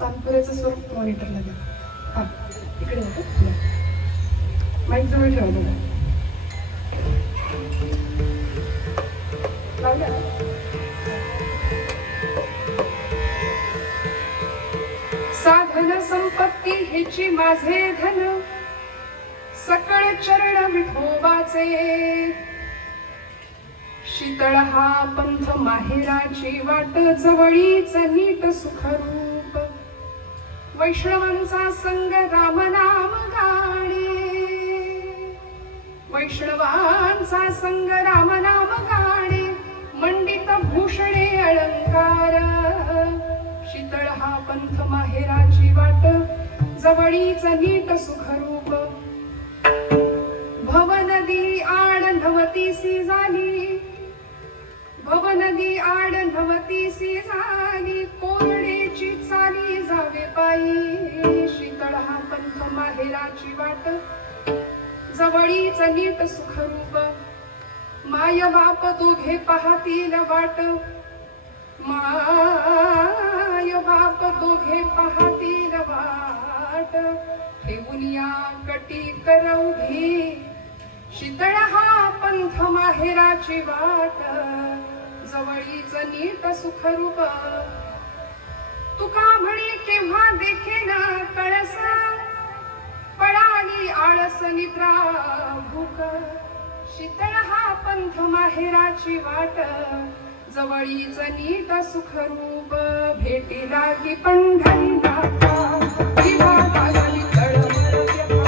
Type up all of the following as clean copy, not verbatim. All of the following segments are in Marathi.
तात्पुऱ्याचं स्वरूप मॉनिटरला द्या. हां इकडे जातो. माईक जवळ ठेवा बघा. लावल्या ना? साधन संपत्ती हेची माझे धन, सकळ चरण विठोबाचे. शीतळ हा पंथ माहेराची वाट, जवळीच नीट सुखरूप. वैष्णवांचा संग रामनाम गाणे, वैष्णवांचा संग रामनाम गाणे. मंडित भूषणे अलंकार, शीतळ हा पंथ माहेराची वाट, जवळीच नीट सुखरूप. भवनदी आड नवतीसी झाली, भवनदी आड नवतीसी झाली. कोरडेची चाली जावे पायी, शीतळ हा पंथ माहेराची वाट, जवळीच नीट सुखरूप. माय बाप दोघे पाहतील वाट, माय बाप दोघे पाहतील वाट. ठेवून या कटी करवली, शीतळ हा पंथ माहेराची वाट, जवळीच नीट सुखरूप. तुका म्हणे केव्हा देखेन कळसा, पळाली आळस निद्रा भूक. शीतळ हा पंथ माहेराची वाट, जवळीच नीट सुखरूप. भेटी लागी पंढरीनाथा, दिवा लागली तळमळ व्यथा.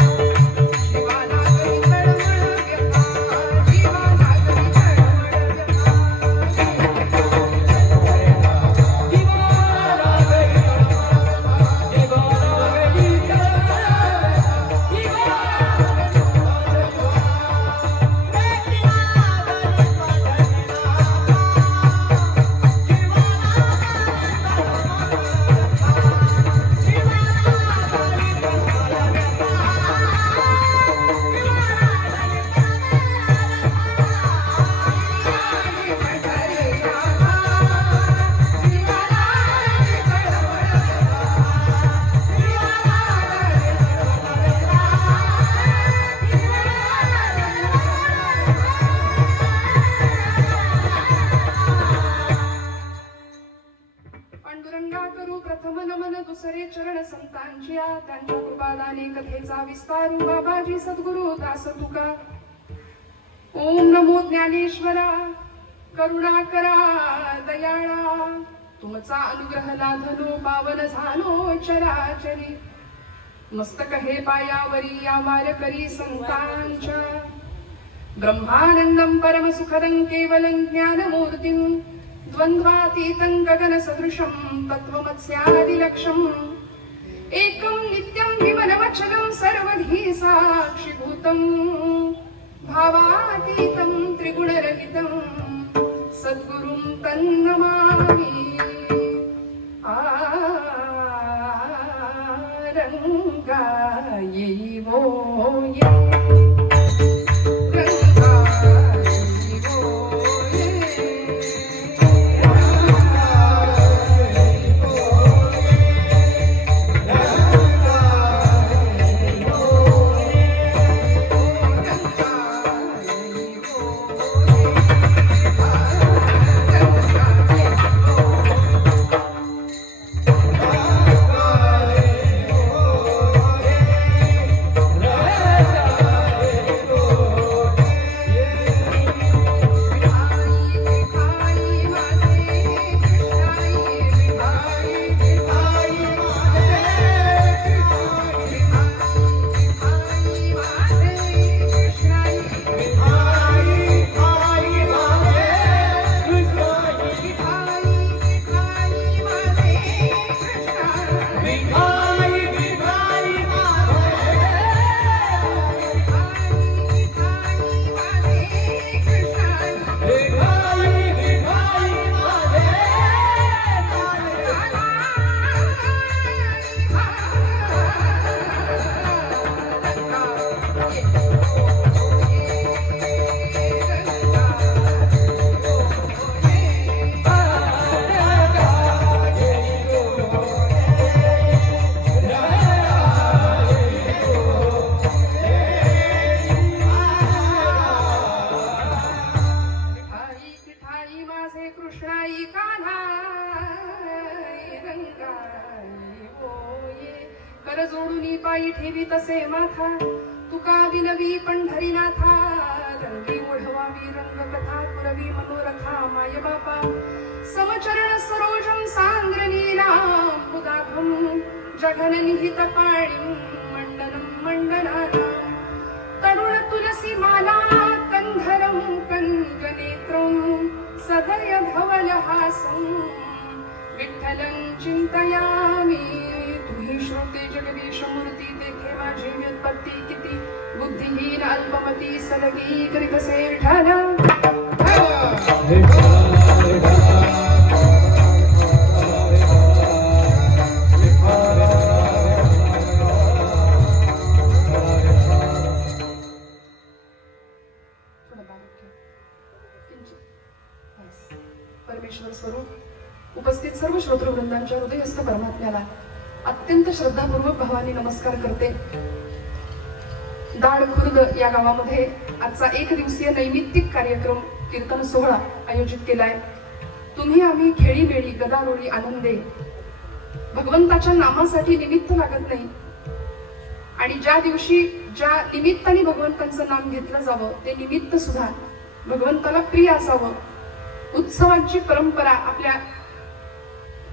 दिवा लागली तळमळ व्यथा, दिवा लागली तळमळ व्यथा. दुसरे चरण संतांच्या, त्यांच्या कृपादाने कथेचा विस्तारू. बाबाजी सद्गुरु दास तुका. ओम नमो ज्ञानेश्वरा, करुणा करा दयाळा. तुमचा अनुग्रह लाधलो, पावन झालो चराचरी. मस्तक हे पायावरी या मार्करी संतांच्या. ब्रह्मानंदं परम सुखदं केवलं ज्ञानमूर्तिं, द्वंद्वातीतं गगन सदृशं तत्त्वमस्यादिलक्ष्यम्. एकं नित्यं विमलमचलं सर्वधी साक्षिभूतं, भावातीतं त्रिगुणरहितं सद्गुरुं तन्नमामि. रंगायै वो ये, कर जोडून पायी ठेवी तसे माथा तुका विनवी पंढरीनाथा रंगी ओढवावी रंगकथा पुरवी मनोरथा माय बापा समचरण सरोजम सांद्र नीलांबुदाघम जघन निहित पाणिं मंडनं मंडनानां तरुण तुलसी माला कंधरं कंकनेत्रं सदय धवलहासं विठ्ठलं चिंतयामि तुही श्रोते जगदीश मूर्ती देखे माझी व्युत्पत्ती किती बुद्धिहीन अल्पमती सलगी करीतसे विठ्ठला परमेश्वर स्वरूप उपस्थित सर्व श्रोतृवृंदांच्या हृदयस्थ परमात्म्याला अत्यंत श्रद्धापूर्वक भावाने नमस्कार करते. दाड खुर्द या गावामध्ये आजचा एक दिवसीय नैमित्तिक कार्यक्रम कीर्तन सोहळा आयोजित केलाय. तुम्ही आम्ही खेळीमेळी गदारोळी आनंदे भगवंताच्या नामासाठी निमित्त लागत नाही आणि ज्या दिवशी ज्या निमित्ताने भगवंतांचं नाम घेतलं जावं ते निमित्त सुद्धा भगवंताला प्रिय असावं. उत्सवांची परंपरा आपल्या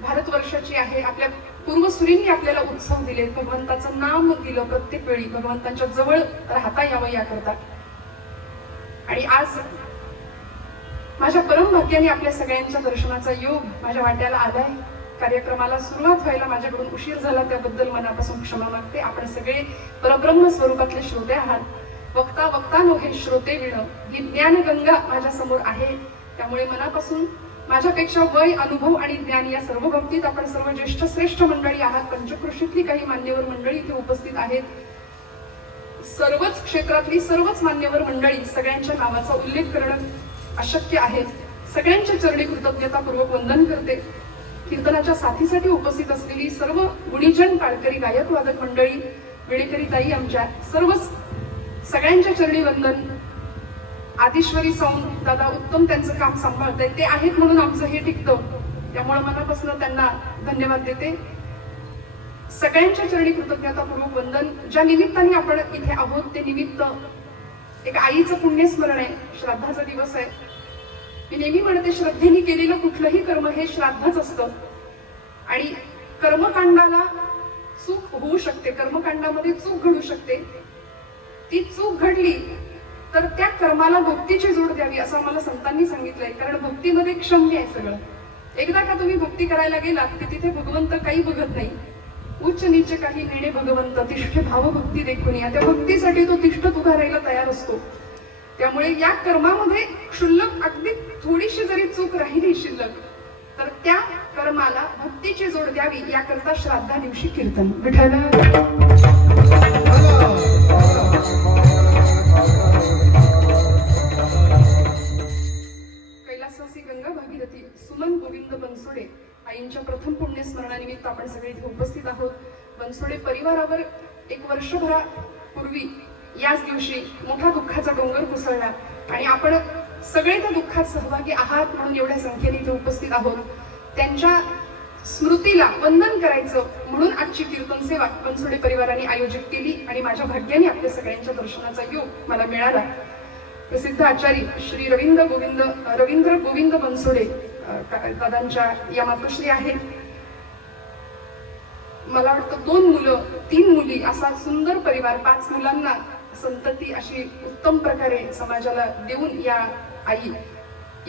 भारतवर्षाची आहे. आपल्या पूर्वसुरींनी आपल्याला उत्सव दिले, भगवंताचं नाम दिलं, प्रत्येक वेळी भगवंतांच्या जवळ राहता यावं याकरता. आणि आज माझ्या परम भाग्याने आपल्या सगळ्यांच्या दर्शनाचा योग माझ्या वाट्याला आलाय. कार्यक्रमाला सुरुवात व्हायला माझ्याकडून उशीर झाला त्याबद्दल मनापासून क्षमा मागते. आपण सगळे परब्रह्म स्वरूपातले श्रोते आहात. वक्ता वक्ता नव्हे श्रोते विण ही ज्ञानगंगा माझ्या समोर आहे. त्यामुळे मनापासून माझ्यापेक्षा वय अनुभव आणि ज्ञान या सर्व बाबतीत आपण सर्व ज्येष्ठ श्रेष्ठ मंडळी आहात. पंचक्रोशीतली काही मान्यवर मंडळी इथे उपस्थित आहेत. सर्वच क्षेत्रातली सर्वच मान्यवर मंडळी सगळ्यांच्या नावाचा उल्लेख करणं अशक्य आहे. सगळ्यांच्या चरणी कृतज्ञतापूर्वक वंदन करते. कीर्तनाच्या साथीसाठी उपस्थित असलेली सर्व गुणीजन पाळकरी गायक वादक मंडळी वेळेकरी ताई आमच्या सर्वच सगळ्यांच्या चरणी वंदन. आदिश्वरी सौन दादा उत्तम त्यांचं काम सांभाळतायत, ते आहेत म्हणून आमचं हे टिकतं. त्यामुळे मनापासून त्यांना धन्यवाद देते. सगळ्यांच्या चरणी कृतज्ञतापूर्वक वंदन. ज्या निमित्ताने आपण इथे आहोत ते निमित्त एक आईचं पुण्यस्मरण आहे. श्राद्धाचा दिवस आहे. मी नेहमी म्हणते श्रद्धेने केलेलं कुठलंही कर्म हे श्राद्धच असतं. आणि कर्मकांडाला चूक होऊ शकते, कर्मकांडामध्ये चूक घडू शकते. ती चूक घडली तर त्या कर्माला भक्तीची जोड द्यावी असं आम्हाला संतांनी सांगितलंय. कारण भक्तीमध्ये क्षम्य आहे सगळं. एकदा का तुम्ही भक्ती करायला गेलात की तिथे भगवंत काही बघत नाही. उच्च नीच काही नेणे भगवंत तिष्ठे भावभक्ती देखून या त्या भक्तीसाठी तो तिष्ठत उभा राहायला तयार असतो. त्यामुळे या कर्मामध्ये क्षुल्लक अगदी थोडीशी जरी चूक राहिली शिल्लक तर त्या कर्माला भक्तीची जोड द्यावी याकरता श्राद्धा दिवशी कीर्तन विठ्ठल. कैलासवासी गंगा भागीरथी सुमन गोविंद बनसोडे आईंच्या प्रथम पुण्यस्मरणानिमित्त आपण सगळे इथे उपस्थित आहोत. बनसोडे परिवारावर एक वर्षभरापूर्वी याच दिवशी मोठा दुःखाचा डोंगर कोसळला आणि आपण सगळे त्या दुःखात सहभागी आहात म्हणून एवढ्या संख्येने इथे उपस्थित आहोत. त्यांच्या स्मृतीला वंदन करायचं म्हणून आजची कीर्तन सेवा बनसोडे परिवाराने आयोजित केली आणि माझ्या भाग्याने आपल्या सगळ्यांच्या दर्शनाचा योग मला मिळाला. प्रसिद्ध आचार्य श्री रवींद्र गोविंद बनसोडे दादांच्या या मातोश्री आहेत. मला वाटतं 2 मुलं 3 मुली असा सुंदर परिवार, 5 मुलांना संतती अशी उत्तम प्रकारे समाजाला देऊन या आई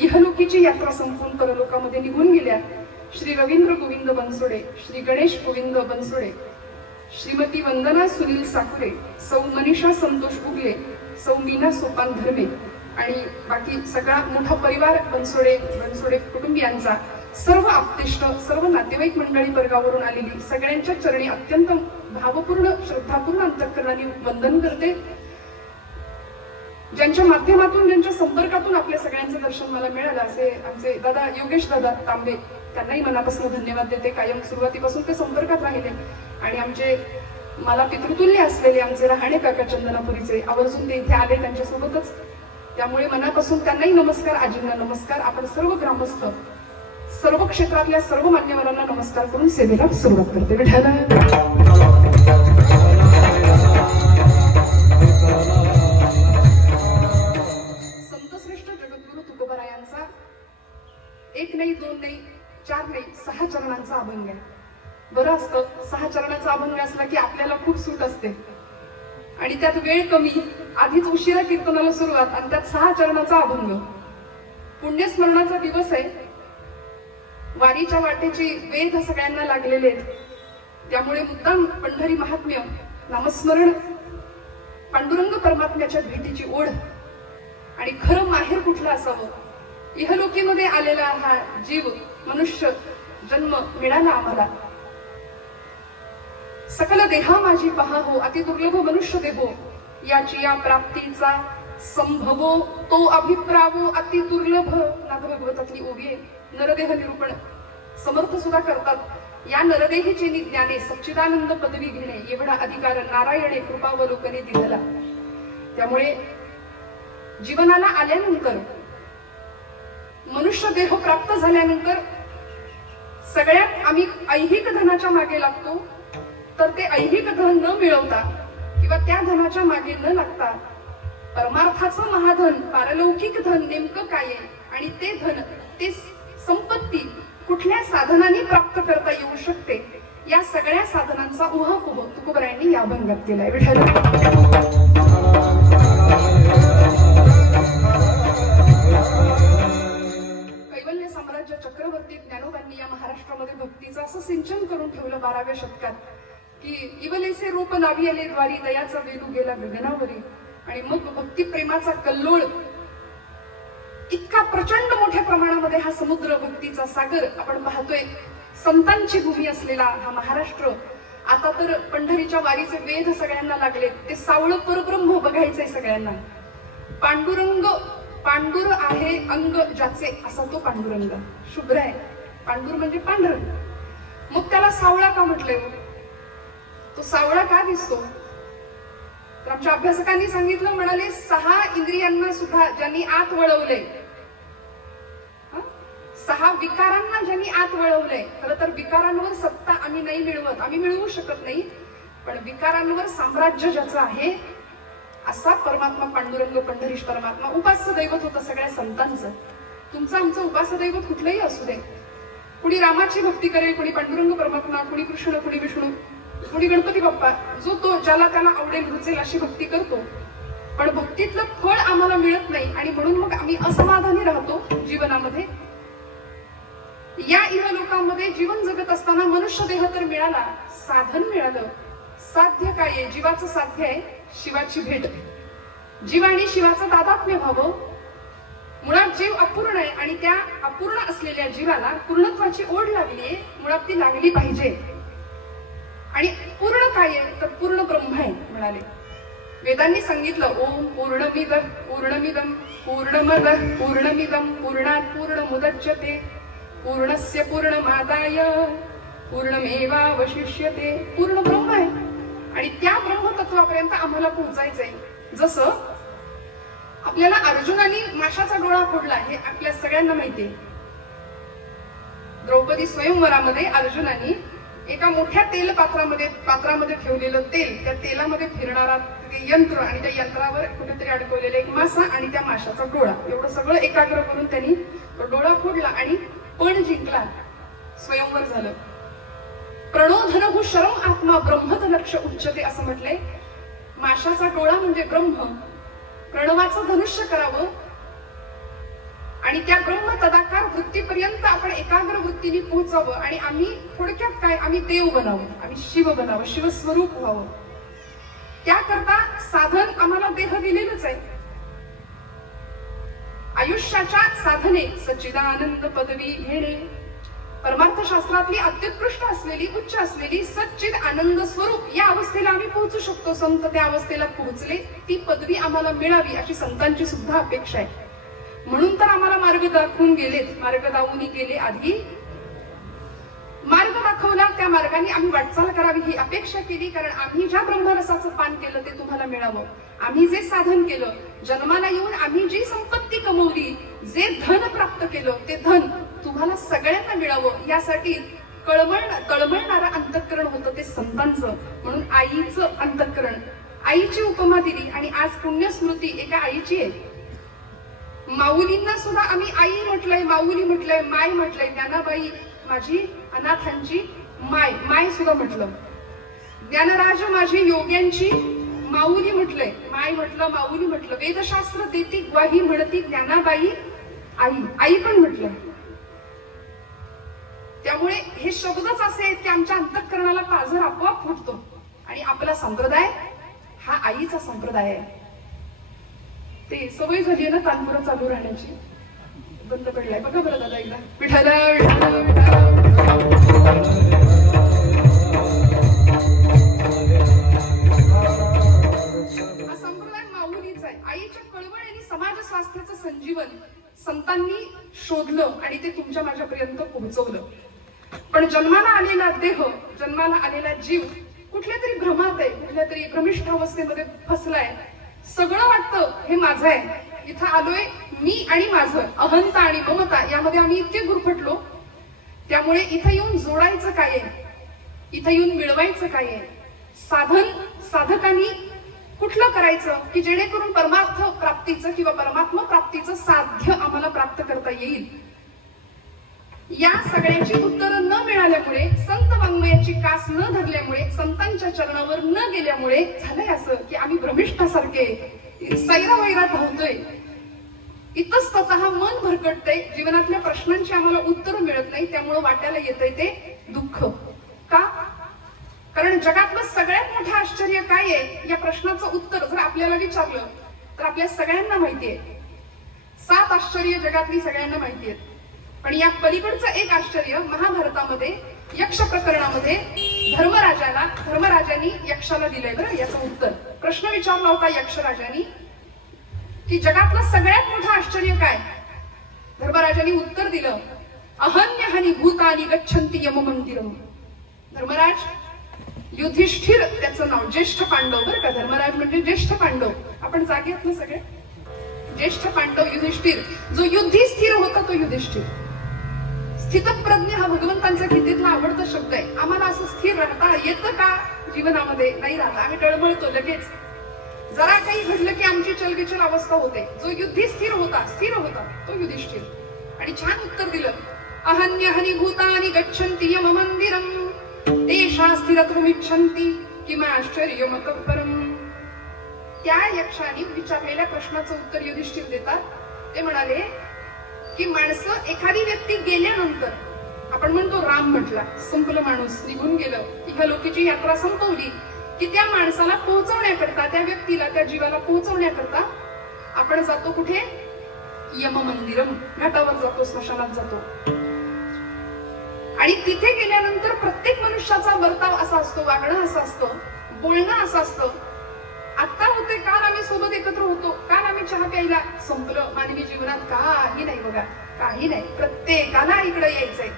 इहलोकीची यात्रा संपून परलोकामध्ये निघून गेल्या. श्री रवींद्र गोविंद बनसोडे, श्री गणेश गोविंद बनसोडे, श्रीमती वंदना सुनील साखरे, सौ मनीषा संतोष उगले, सौ मीना सोपान धर्मे आणि बाकी सगळा मोठा परिवार बनसोडे कुटुंबियांचा, सर्व आप्तेष्ट, सर्व नातेवाईक मंडळी वर्गावरून आलेली सगळ्यांच्या चरणी अत्यंत भावपूर्ण श्रद्धापूर्ण अंतःकरणाने वंदन करते. ज्यांच्या माध्यमातून ज्यांच्या संपर्कातून आपल्या सगळ्यांचं दर्शन मला मिळालं असे आमचे दादा योगेश दादा तांबे, त्यांनाही मनापासून धन्यवाद देते. कायम सुरुवातीपासून ते संपर्कात राहिले आणि आमचे मला पितृतुल्य असलेले आमचे रहाणे काका चंदनापुरीचे आवर्जून ते इथे आले त्यांच्यासोबतच. त्यामुळे मनापासून त्यांनाही नमस्कार, आजींना नमस्कार. आपण सर्व ग्रामस्थ सर्व क्षेत्रातल्या सर्व मान्यवरांना नमस्कार करून सेवेला सुरुवात करते. विठ्ठल. अभंग आहे. बरं असतं 6 चरणाचा अभंग असला की आपल्याला खूप सूट असते आणि त्यात वेळ कमी, आधीच उशिरा कीर्तनाला सुरुवात आणि त्यात 6 चरणाचा अभंग. पुण्यस्मरणाचा दिवस आहे. वारीच्या वाटेची वेध सगळ्यांना लागलेले आहेत. त्यामुळे मुद्दाम पंढरी महात्म्य, नामस्मरण, पांडुरंग परमात्म्याच्या भेटीची ओढ आणि खरं माहेर कुठलं असावं, इहलोकीमध्ये आलेला हा जीव मनुष्य जन्म मिळाला आम्हाला. सकल देहा माझी पहा हो, अति दुर्लभ मनुष्य देहो, याची या प्राप्तीचा संभवो तो अभिप्रावो अति दुर्लभ. नाथ भगवतातली ओवी आहे. नरदेह निरूपण समर्थ सुद्धा करतात. या नरदेहीचे निज्ञाने सच्चिदानंद पदवी घेणे एवढा अधिकार नारायणे कृपावलोकने दिलेला. त्यामुळे जीवनाला आल्यानंतर, मनुष्य देह प्राप्त झाल्यानंतर सगळ्यात आम्ही ऐहिक धनाच्या मागे लागतो. तर ते ऐहिक धन न मिळवता किंवा त्या धनाच्या मागे न लागता परमार्थाचं महाधन, पारलौकिक धन नेमकं काय आहे आणि ते धन, ते संपत्ती कुठल्या साधनांनी प्राप्त करता येऊ शकते, या सगळ्या साधनांचा उहापोह तुकोबरायांनी या अभंगात केलाय. विठ्ठल कैवल्य साम्राज्य चक्रवर्ती ज्ञानोबांनी या महाराष्ट्रामध्ये भक्तीचं असं सिंचन करून ठेवलं 12व्या शतकात की इवलेसे रूप लावी आले द्वारी, दयाचा वेलू गेला गगनावरी. आणि मग भक्ती प्रेमाचा कल्लोळ इतका प्रचंड मोठ्या प्रमाणामध्ये हा समुद्र, भक्तीचा सागर आपण पाहतोय. संतांची भूमी असलेला हा महाराष्ट्र. आता तर पंढरीच्या वारीचे वेध सगळ्यांना लागले. ते सावळं परब्रह्म बघायचंय सगळ्यांना. पांडुरंग, पांडुर आहे अंग ज्याचे, असा तो पांडुरंग. शुभ्र आहे. पांडुर म्हणजे पांढर. मग त्याला सावळा का म्हटलंय? तो सावळा का दिसतो? तर आमच्या अभ्यासकांनी सांगितलं, म्हणाले 6 इंद्रियांना सुद्धा ज्यांनी आत वळवलंय, 6 विकारांना ज्यांनी आत वळवलंय. खरं तर विकारांवर सत्ता आम्ही नाही मिळवत, आम्ही मिळवू शकत नाही, पण विकारांवर साम्राज्य ज्याचं आहे असा परमात्मा पांडुरंग, पंढरीश परमात्मा. उपास्य दैवत होतं सगळ्या संतांचं. तुमचं आमचं उपास्य दैवत कुठलंही असू दे. कुणी रामाची भक्ती करेल, कुणी पांडुरंग परमात्मा, कुणी कृष्ण, कुणी विष्णू, कुणी गणपती बाप्पा. जो तो ज्याला त्याला आवडेल रुचेल अशी भक्ती करतो. पण भक्तीतलं फळ आम्हाला मिळत नाही आणि म्हणून मग आम्ही असमाधानी राहतो जीवनामध्ये. या इहलोकामध्ये जीवन जगत असताना मनुष्य देह तर मिळाला, साधन मिळालं. साध्य काय आहे? जीवाचं साध्य आहे शिवाची भेट. जीव आणि शिवाचं तादात्म्य व्हावं. मुळात जीव अपूर्ण आहे आणि त्या अपूर्ण असलेल्या जीवाला पूर्णत्वाची ओढ लागली आहे. मुळात ती लागली पाहिजे. आणि पूर्ण काय आहे? तर पूर्ण ब्रह्म आहे म्हणाले. वेदांनी सांगितलं, ओम पूर्णमिद पूर्णमिदम पूर्णमद पूर्णमिदम पूर्णात् पूर्णमुदच्यते पूर्णस्य पूर्णमादाय पूर्णमेवावशिष्यते. पूर्ण ब्रह्म आहे आणि त्या ब्रह्मतत्वापर्यंत आम्हाला पोहोचायचंय. जसं आपल्याला अर्जुनाने माशाचा डोळा फोडला हे आपल्या सगळ्यांना माहितीये. द्रौपदी स्वयंवरामध्ये अर्जुनाने एका मोठ्या तेल पात्रामध्ये ठेवलेलं तेल, त्या तेलामध्ये फिरणारा ते यंत्र आणि त्या यंत्रावर कुठेतरी अडकवलेला एक मासा आणि त्या माशाचा डोळा, एवढं सगळं एकाग्र करून त्यांनी तो डोळा फोडला आणि पण जिंकला. स्वयंवर झालं. प्रणोधनहु शरम आत्मा ब्रह्मत लक्ष उच्चते असं म्हटलंय. माशाचा डोळा म्हणजे ब्रह्म. प्रणवाचं धनुष्य करावं आणि त्या ब्रह्म तदाकार वृत्तीपर्यंत आपण एकाग्र वृत्तीने पोहोचावं. आणि आम्ही थोडक्यात काय, आम्ही देव बनावं, आम्ही शिव बनावं, शिवस्वरूप व्हावं. त्याकरता साधन आम्हाला देह दिलेलंच आहे. आयुष्याच्या साधने सच्चिदानंद पदवी घेणे. परमार्थ शास्त्रातली अत्युत्कृष्ट असलेली, उच्च असलेली सच्चिद आनंद स्वरूप या अवस्थेला आम्ही पोहोचू शकतो. संत त्या अवस्थेला पोहोचले, ती पदवी आम्हाला मिळावी अशी संतांची सुद्धा अपेक्षा आहे. म्हणून तर आम्हाला मार्ग दाखवून गेलेत, मार्ग दावून गेले. आधी मार्ग दाखवला, त्या मार्गाने आम्ही वाटचाल करावी ही अपेक्षा केली. कारण आम्ही ज्या ब्रह्मरसाचं पान केलं ते तुम्हाला मिळावं. आम्ही जे साधन केलं, जन्माला येऊन आम्ही जी संपत्ती कमवली, जे धन प्राप्त केलं, ते धन तुम्हाला सगळ्यांना मिळावं यासाठी तळमळणारं अंतःकरण होतं ते संतांचं. म्हणून आईचं अंतःकरण, आईची उपमा दिली. आणि आज पुण्यस्मृती एका आईची आहे. माऊलींना सुद्धा आम्ही आई म्हटलंय, माऊली म्हटलंय, माय म्हटलंय. ज्ञानाबाई माझी अनाथांची माय, माय सुद्धा म्हटलं. ज्ञानराज माझी योग्यांची माऊली म्हटलंय, माय म्हटलं, माऊली म्हटलं. वेदशास्त्र देती ग्वाही म्हणती ज्ञानाबाई आई, आई पण म्हटलं. त्यामुळे हे शब्दच असे आहेत की आमच्या अंतःकरणाला पाझर आपोआप फुटतो. आणि आपला संप्रदाय हा आईचा संप्रदाय आहे. ते सवय झाली आहे ना तानपुरा चालू राहण्याची, बंद पडलाय बघा बरं दादा एकदा. विठाला हा संप्रदाय माऊलीचा आहे. आईच्या कळवळ आणि समाज स्वास्थ्याचं संजीवन संतांनी शोधलं आणि ते तुमच्या माझ्यापर्यंत पोहोचवलं. पण जन्माला आलेला देह, जन्माला आलेला जीव कुठल्या तरी भ्रमात आहे, कुठल्या तरी भ्रमिष्ठ अवस्थेमध्ये फसलाय. सगळं वाटतं हे माझं आहे. इथं आलोय मी आणि माझं, अहंता आणि ममता यामध्ये आम्ही इतके गुरफटलो. त्यामुळे इथं येऊन जोडायचं काय आहे, इथं येऊन मिळवायचं काय आहे, साधन साधकांनी कुठलं करायचं की जेणेकरून परमार्थ प्राप्तीचं किंवा परमात्मा प्राप्तीचं साध्य आम्हाला प्राप्त करता येईल. या सगळ्याची उत्तरं न मिळाल्यामुळे, संत वाङ्मयाची कास न धरल्यामुळे, संतांच्या चरणावर न गेल्यामुळे झालंय असं की आम्ही भ्रमिष्ठासारखे सैरावैरात धावतोय. इतस्ततः मन भरकटतंय. जीवनातल्या प्रश्नांची आम्हाला उत्तरं मिळत नाही. त्यामुळे वाट्याला येतंय ते दुःख. का? कारण जगातलं सगळ्यात मोठं आश्चर्य काय आहे या प्रश्नाचं उत्तर जर आपल्याला विचारलं तर आपल्या सगळ्यांना माहिती आहे. 7 आश्चर्य जगातली सगळ्यांना माहिती आहेत. पण या पलीकडचं एक आश्चर्य महाभारतामध्ये यक्ष प्रकरणामध्ये धर्मराजांनी यक्षाला दिलंय बरं याचं उत्तर. प्रश्न विचारला होता यक्षराजांनी की जगातलं सगळ्यात मोठं आश्चर्य काय? धर्मराजांनी उत्तर दिलं, अहन्यहानी भूतानी गच्छन्ति यम मंदिरम. धर्मराज युधिष्ठिर त्याचं नाव, ज्येष्ठ पांडव बरं का. धर्मराज म्हणजे ज्येष्ठ पांडव. आपण जागे आहात ना सगळे? ज्येष्ठ पांडव युधिष्ठिर, जो युद्धी स्थिर होता तो युधिष्ठिर. स्थितप्रज्ञ हा भगवंतांचा गीतेतला आवडता शब्द आहे. आम्हाला असं स्थिर राहता येतं का जीवनामध्ये? नाही राहता. आम्ही टळमळतो लगेच. जरा काही घडलं की आमची चलबिचल अवस्था होते. जो युद्धी स्थिर होता तो युधिष्ठिर. आणि छान उत्तर दिलं, अहन्यहनी भूतानि गच्छन्ति यम मंदिरम तेषा स्थिरत्वमिच्छन्ति किमाश्चर्यमतः परम. त्या यक्षाने विचारलेल्या प्रश्नाचं उत्तर युधिष्ठिर देतात. ते म्हणाले की माणसं, एखादी व्यक्ती गेल्यानंतर, आपण म्हणतो राम म्हटला, संपलं, माणूस निघून गेलं, ह्या लोकीची यात्रा संपवली की त्या माणसाला पोहोचवण्याकरता, त्या व्यक्तीला, त्या जीवाला पोहोचवण्याकरता आपण जातो कुठे? यम मंदिरम, घाटावर जातो, स्मशानात जातो. आणि तिथे गेल्यानंतर प्रत्येक मनुष्याचा वर्ताव असा असतो, वागणं असं असतं, बोलणं असं असतं. आता होते, काल आम्ही सोबत एकत्र होतो, काल आम्ही चहा प्यायला, संपलं. मानवी जीवनात काही नाही बघा, काही नाही. प्रत्येकाला इकडे यायचंय.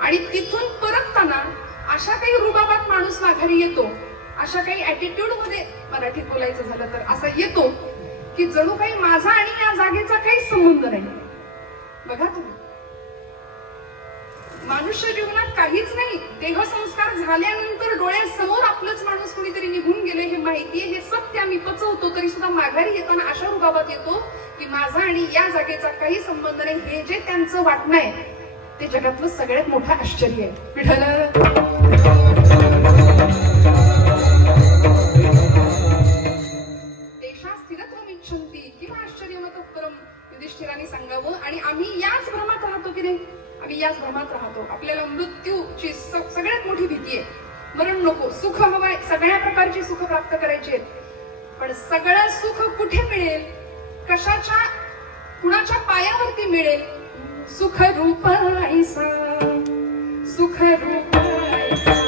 आणि तिथून परतताना अशा काही रुबाबात माणूस माघारी येतो, अशा काही ऍटिट्यूड मध्ये, मराठीत बोलायचं झालं तर असा येतो की जणू काही माझा आणि या जागेचा काहीच संबंध नाही. बघा तुम्ही, मनुष्य जीवनात काहीच नाही. देहसंस्कार झाल्यानंतर डोळ्यासमोर आपलंच माणूस कोणीतरी निघून गेले हे माहितीये, हे सत्य आम्ही पचवतो, तरी सुद्धा माघारी येताना अशा रुबाबात येतो की माझा आणि या जागेचा काही संबंध नाही. हे जे त्यांचं वाटणं आहे ते जगातलं सगळ्यात मोठं आश्चर्य आहे. विठ्ठल तेषा स्थिरत्वमिच्छन्ति किंवा आश्चर्यमतः परम. युधिष्ठिराने सांगावं. आणि आम्ही याच भ्रमात राहतो की नाही? आम्ही याच भ्रमात राहतो. आपल्याला मृत्यूची सगळ्यात मोठी भीती आहे. मरण नको, सुख हवंय, सगळ्या प्रकारची सुख प्राप्त करायची आहेत. पण सगळं सुख कुठे मिळेल? कशाच्या, कुणाच्या पायावरती मिळेल? सुख रूप ऐसा, सुख रूप ऐसा,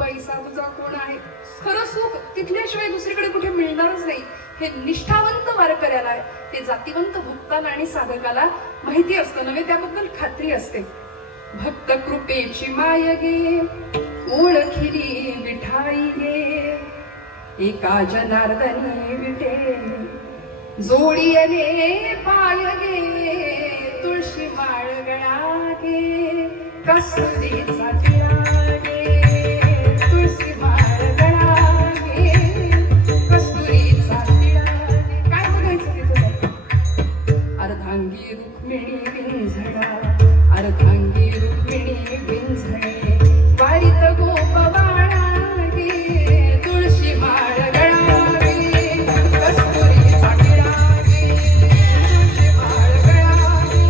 पैसा तुझा कोण आहे. खरं सुख तिथल्याशिवाय दुसरीकडे कुठे मिळणारच नाही हे निष्ठावंत वारकऱ्याला, हे जातीवंत भक्ताला आणि साधकाला माहिती असतं नव्हे, त्याबद्दल खात्री असते. भक्त कृपेची माय गे ओळखिली विठाई गे, एका जनार्दनी विटे जोडियले पाय गे, तुळशी माळ गळा गे कस्तुरीचा टिळा गे, तुळशी माळ गळा गे कस्तुरीचा टिळा गे. काय बघायचं तिथं? अर्धांगी रुक्मिणी विंझडा, अर्धांगी रुक्मिणी विंझणे, वारीत गोपवाळा गे, तुळशी माळ गळा गे कस्तुरीचा टिळा गे, तुळशी माळ गळा गे.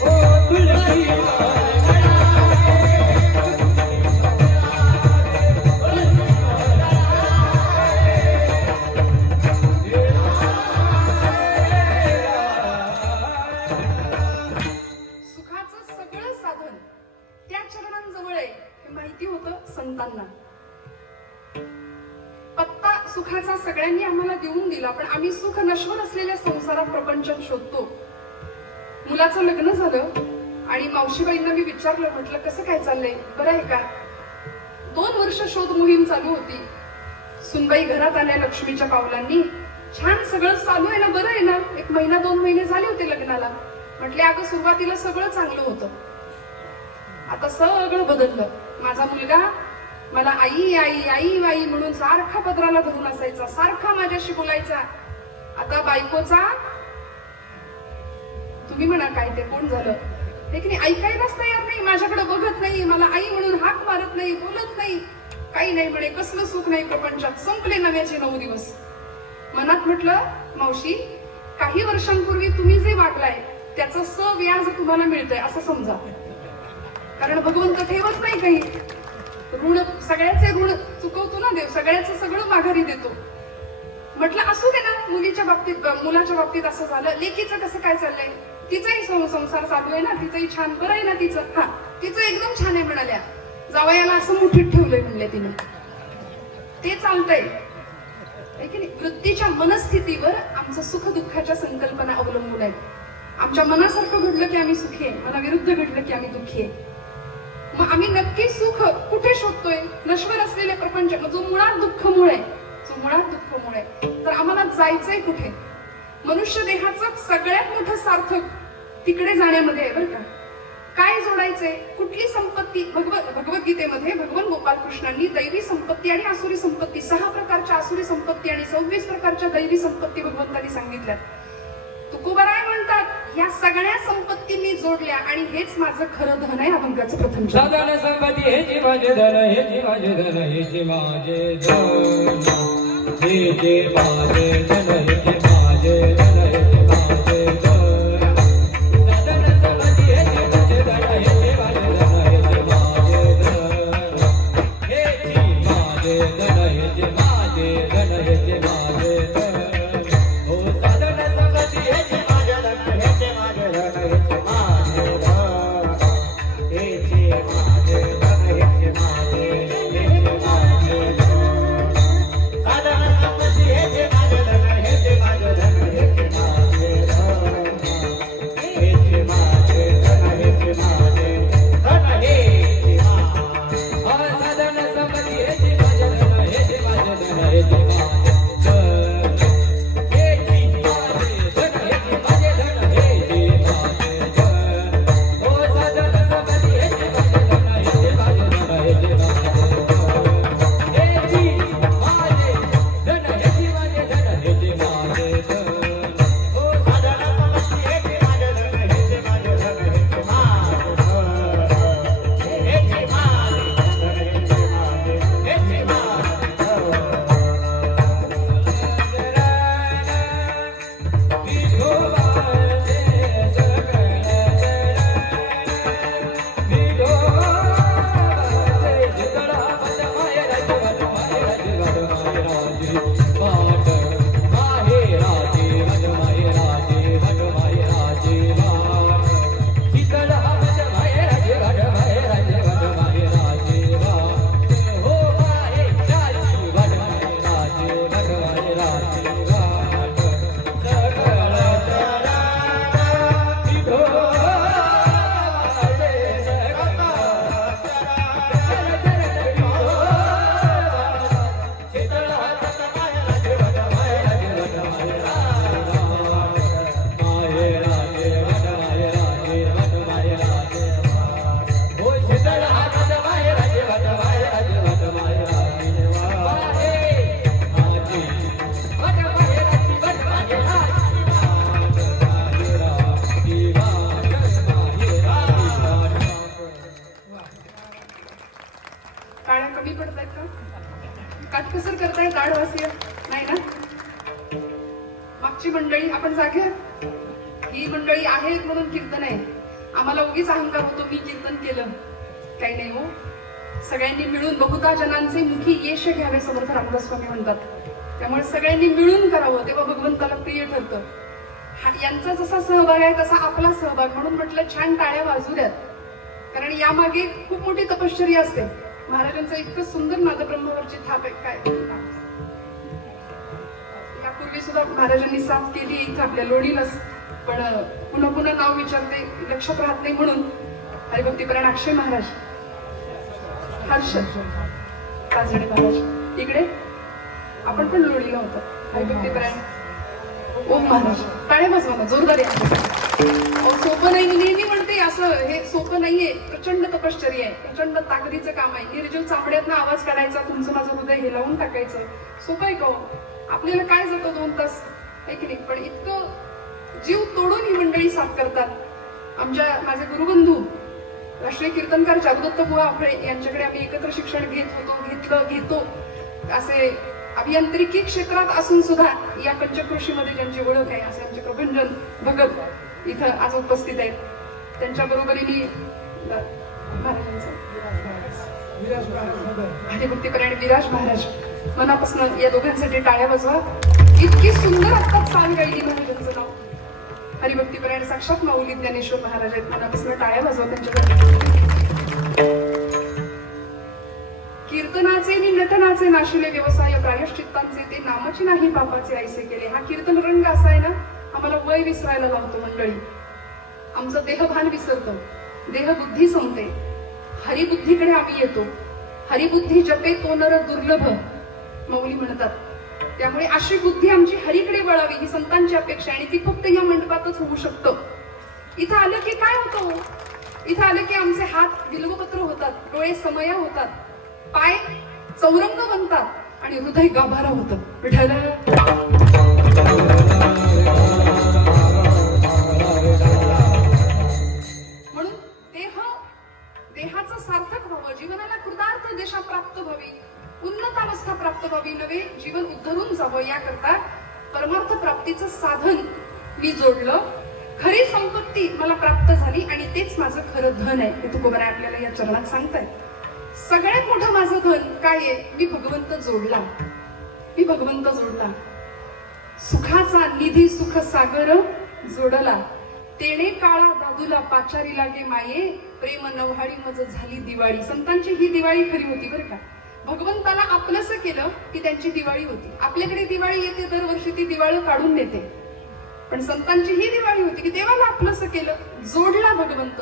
ओ तुळशी सुखाचं सगळं साधन त्या चरणांजवळ आहे हे माहिती होतं संतांना. पत्ता सुखाचा सगळ्यांनी आम्हाला देऊन दिला, पण आम्ही सुख नश्वर असलेल्या संसारात प्रपंचात शोधतो. मुलाचं लग्न झालं आणि मावशीबाईंना मी विचारलं, म्हटलं कसं काय चाललंय, बरं आहे का? 2 वर्ष शोध मोहीम चालू होती. सुनबाई घरात आल्या लक्ष्मीच्या पावलांनी, छान सगळं चालू आहे ना, बरं आहे ना? 1 महिना 2 महिने झाले होते लग्नाला. म्हटले अगं सुरुवातीला सगळं चांगलं होतं, आता सगळं बदललं. माझा मुलगा मला आई आई आई आई म्हणून सारखा पदराला धरून असायचा, सारखा माझ्याशी बोलायचा. आता बायकोचा तुम्ही म्हणा काय ते कोण झालं हे की नाही, ऐकायलाच तयार नाही, माझ्याकडे बघत नाही, मला आई म्हणून हाक मारत नाही, बोलत नाही, काही नाही म्हणे. कसलं सुख नाही प्रपंचात. संपले नव्याचे 9 दिवस. मनात म्हटलं मावशी, काही वर्षांपूर्वी तुम्ही जे वागलाय त्याचं सव्याज तुम्हाला मिळतंय असं समजा, कारण भगवंत ठेवत नाही काही ऋण, सगळ्याचे ऋण चुकवतो ना देव, सगळ्याचं सगळं माघारी देतो. म्हटलं असू दे ना, मुलीच्या बाबतीत मुलाच्या बाबतीत असं झालं, लेकीचं कसं काय चाललंय, तिचाही संसार चालू आहे ना, तिचंही छान, बरं आहे ना तिचं, हा तिचं एकदम छान आहे म्हणाल्या. जावयाला असं मुठीत ठेवलंय म्हणले तिने, ते चालतंय की नाही. वृत्तीच्या मनस्थितीवर आमचं सुख दुःखाच्या संकल्पना अवलंबून आहेत. आमच्या मनासारखं घडलं की आम्ही सुखी आहे, मनाविरुद्ध घडलं की आम्ही दुःखी आहे. मग आम्ही नक्की सुख कुठे शोधतोय? नश्वर असलेले प्रपंच, जो मुळात दुःखमूळ आहे, जो मुळात दुःखमूळ आहे. तर आम्हाला जायचंय कुठे? मनुष्य देहाचं सगळ्यात मोठं सार्थक तिकडे जाण्यामध्ये आहे बरं का. काय जोडायचंय? कुठली संपत्ती? भगवद्गीतेमध्ये भगवान गोपालकृष्णांनी दैवी संपत्ती आणि आसुरी संपत्ती, 6 प्रकारच्या आसुरी संपत्ती आणि 26 प्रकारच्या दैवी संपत्ती भगवंतांनी सांगितल्या. तुकोबाराय म्हणतात, या सगळ्या संपत्ती मी जोडल्या आणि हेच माझं खरं धन आहे. अभंगाचं प्रथम साधन संपत्ती हेची माझे धन, हेची माझे धन, हेची माझे धन, हेची माझे धन, हेची माझे धन, हेची माझे धन. साधन संपत्ती हेची माझे धन, हेची माझे धन, हेची माझे धन, हेची माझे धन, हेची माझे धन, हेची माझे धन. हो साधन संपत्ती हेची माझे धन, हेची माझे धन, हेची माझे धन, हेची माझे धन, हेची माझे, हेची माझे धन. साधन संपत्ती हेची माझे धन, हेची माझे धन, हेची कमी पडतायत का? काटकसर करतायत दाढवासीय? नाही ना? मागची मंडळी आपण जागे आहात? ही मंडळी आहेत म्हणून कीर्तन आहे. आम्हाला उगीच अहंकार होतो मी कीर्तन केलं. काही नाही हो. सगळ्यांनी मिळून बहुधा जनांचे मुखी यश घ्यावे समर्थ रामदास स्वामी म्हणतात. त्यामुळे सगळ्यांनी मिळून करावं तेव्हा भगवंताला प्रिय ठरतं. यांचा जसा सहभाग आहे तसा आपला सहभाग, म्हणून म्हटलं छान टाळ्या वाजू द्यात. कारण यामागे खूप मोठी तपश्चर्या असते. महाराजांचं इतकं सुंदर नादब्रह्मावरची थाप आहे. काय यापूर्वी सुद्धा महाराजांनी साथ केली इथं आपल्या लोणीलाच, पण पुन्हा पुन्हा नाव विचारते लक्षात राहत नाही म्हणून हरिभक्तीपरायण अक्षय महाराज, हर्ष काजळे महाराज इकडे, आपण पण लोणीला होतो. हरिभक्तीपरायण ओम महाराज, टाळ्या बसवा ना जोरदार. सोपं नाही, नेहमी म्हणते असं हे सोपं नाहीये. प्रचंड तपश्चर्या आहे, प्रचंड ताकदीचं काम आहे. निर्जीव चामड्यातनं आवाज काढायचा, तुमचं माझं हृदय हे लावून टाकायचं सोपं आहे का? आपल्याला काय जातं 2 तास आहे की नाही? पण इतकं जीव तोडून ही मंडळी साथ करतात. माझे गुरुबंधू राष्ट्रीय कीर्तनकार जागदत्त बुवा आपळे यांच्याकडे आम्ही एकत्र शिक्षण घेतो. असे अभियांत्रिकी क्षेत्रात असून सुद्धा या पंचक्रोशीमध्ये ज्यांची ओळख आहे असे आमचे प्रभंजन भगत इथं आज उपस्थित आहेत. त्यांच्या बरोबरीने महाराजांचं हरिभक्तीपरायण विराज महाराज, मनापासून या दोघांसाठी टाळ्या वाजवा. इतकी सुंदर आत्ताच चाल गायली महाराजांचं नाव. हरिभक्तीपरायण साक्षात माऊली ज्ञानेश्वर महाराज आहेत. मनापासून टाळ्या वाजवा त्यांच्यासाठी. कीर्तनाचे नि नटनाचे नाशिले व्यवसाय, प्रायश्चित्तांचे ते नामाची नाही पापाचे ऐसे केले. हा कीर्तन रंग असा आहे ना, आम्हाला वय विसरायला लावतो मंडळी. आमचं देहभान विसरतं, देहबुद्धी संपते, हरिबुद्धीकडे आम्ही येतो. हरिबुद्धी जपे तो नर दुर्लभ माऊली म्हणतात. त्यामुळे अशी बुद्धी आमची हरीकडे वळावी ही संतांची अपेक्षा आहे आणि ती फक्त या मंडपातच होऊ शकतं. इथं आलं की काय होतं? इथं आलं की आमचे हात बिल्वपत्र होतात, डोळे समया होतात, पाय चौरंग बनतात आणि हृदय गाभारा होतं. विठ्ठल म्हणून देहाचं सार्थक व्हावं, जीवनाला कृतार्थ दिशा प्राप्त व्हावी, उन्नत अवस्था प्राप्त व्हावी, नवे जीवन उद्धरून जावं, याकरता परमार्थ प्राप्तीचं साधन मी जोडलं. खरी संपत्ती मला प्राप्त झाली आणि तेच माझं खरं धन आहे. हे तुकोबाराय आपल्याला या चरणात सांगताय. सगळ्यात मोठं माझं धन काय आहे? मी भगवंत जोडला. मी भगवंत जोडला. सुखाचा निधी सुख सागर जोडला. तेणे काळा दादूला पाचारी लागे माये, प्रेम नवहाळी मज झाली दिवाळी. संतांची ही दिवाळी खरी होती बरं का. भगवंताला आपलंसं केलं की त्यांची दिवाळी होती. आपल्याकडे दिवाळी येते दरवर्षी, ती दिवाळी काढून नेते. पण संतांची ही दिवाळी होती की देवाला आपलंसं केलं, जोडला भगवंत.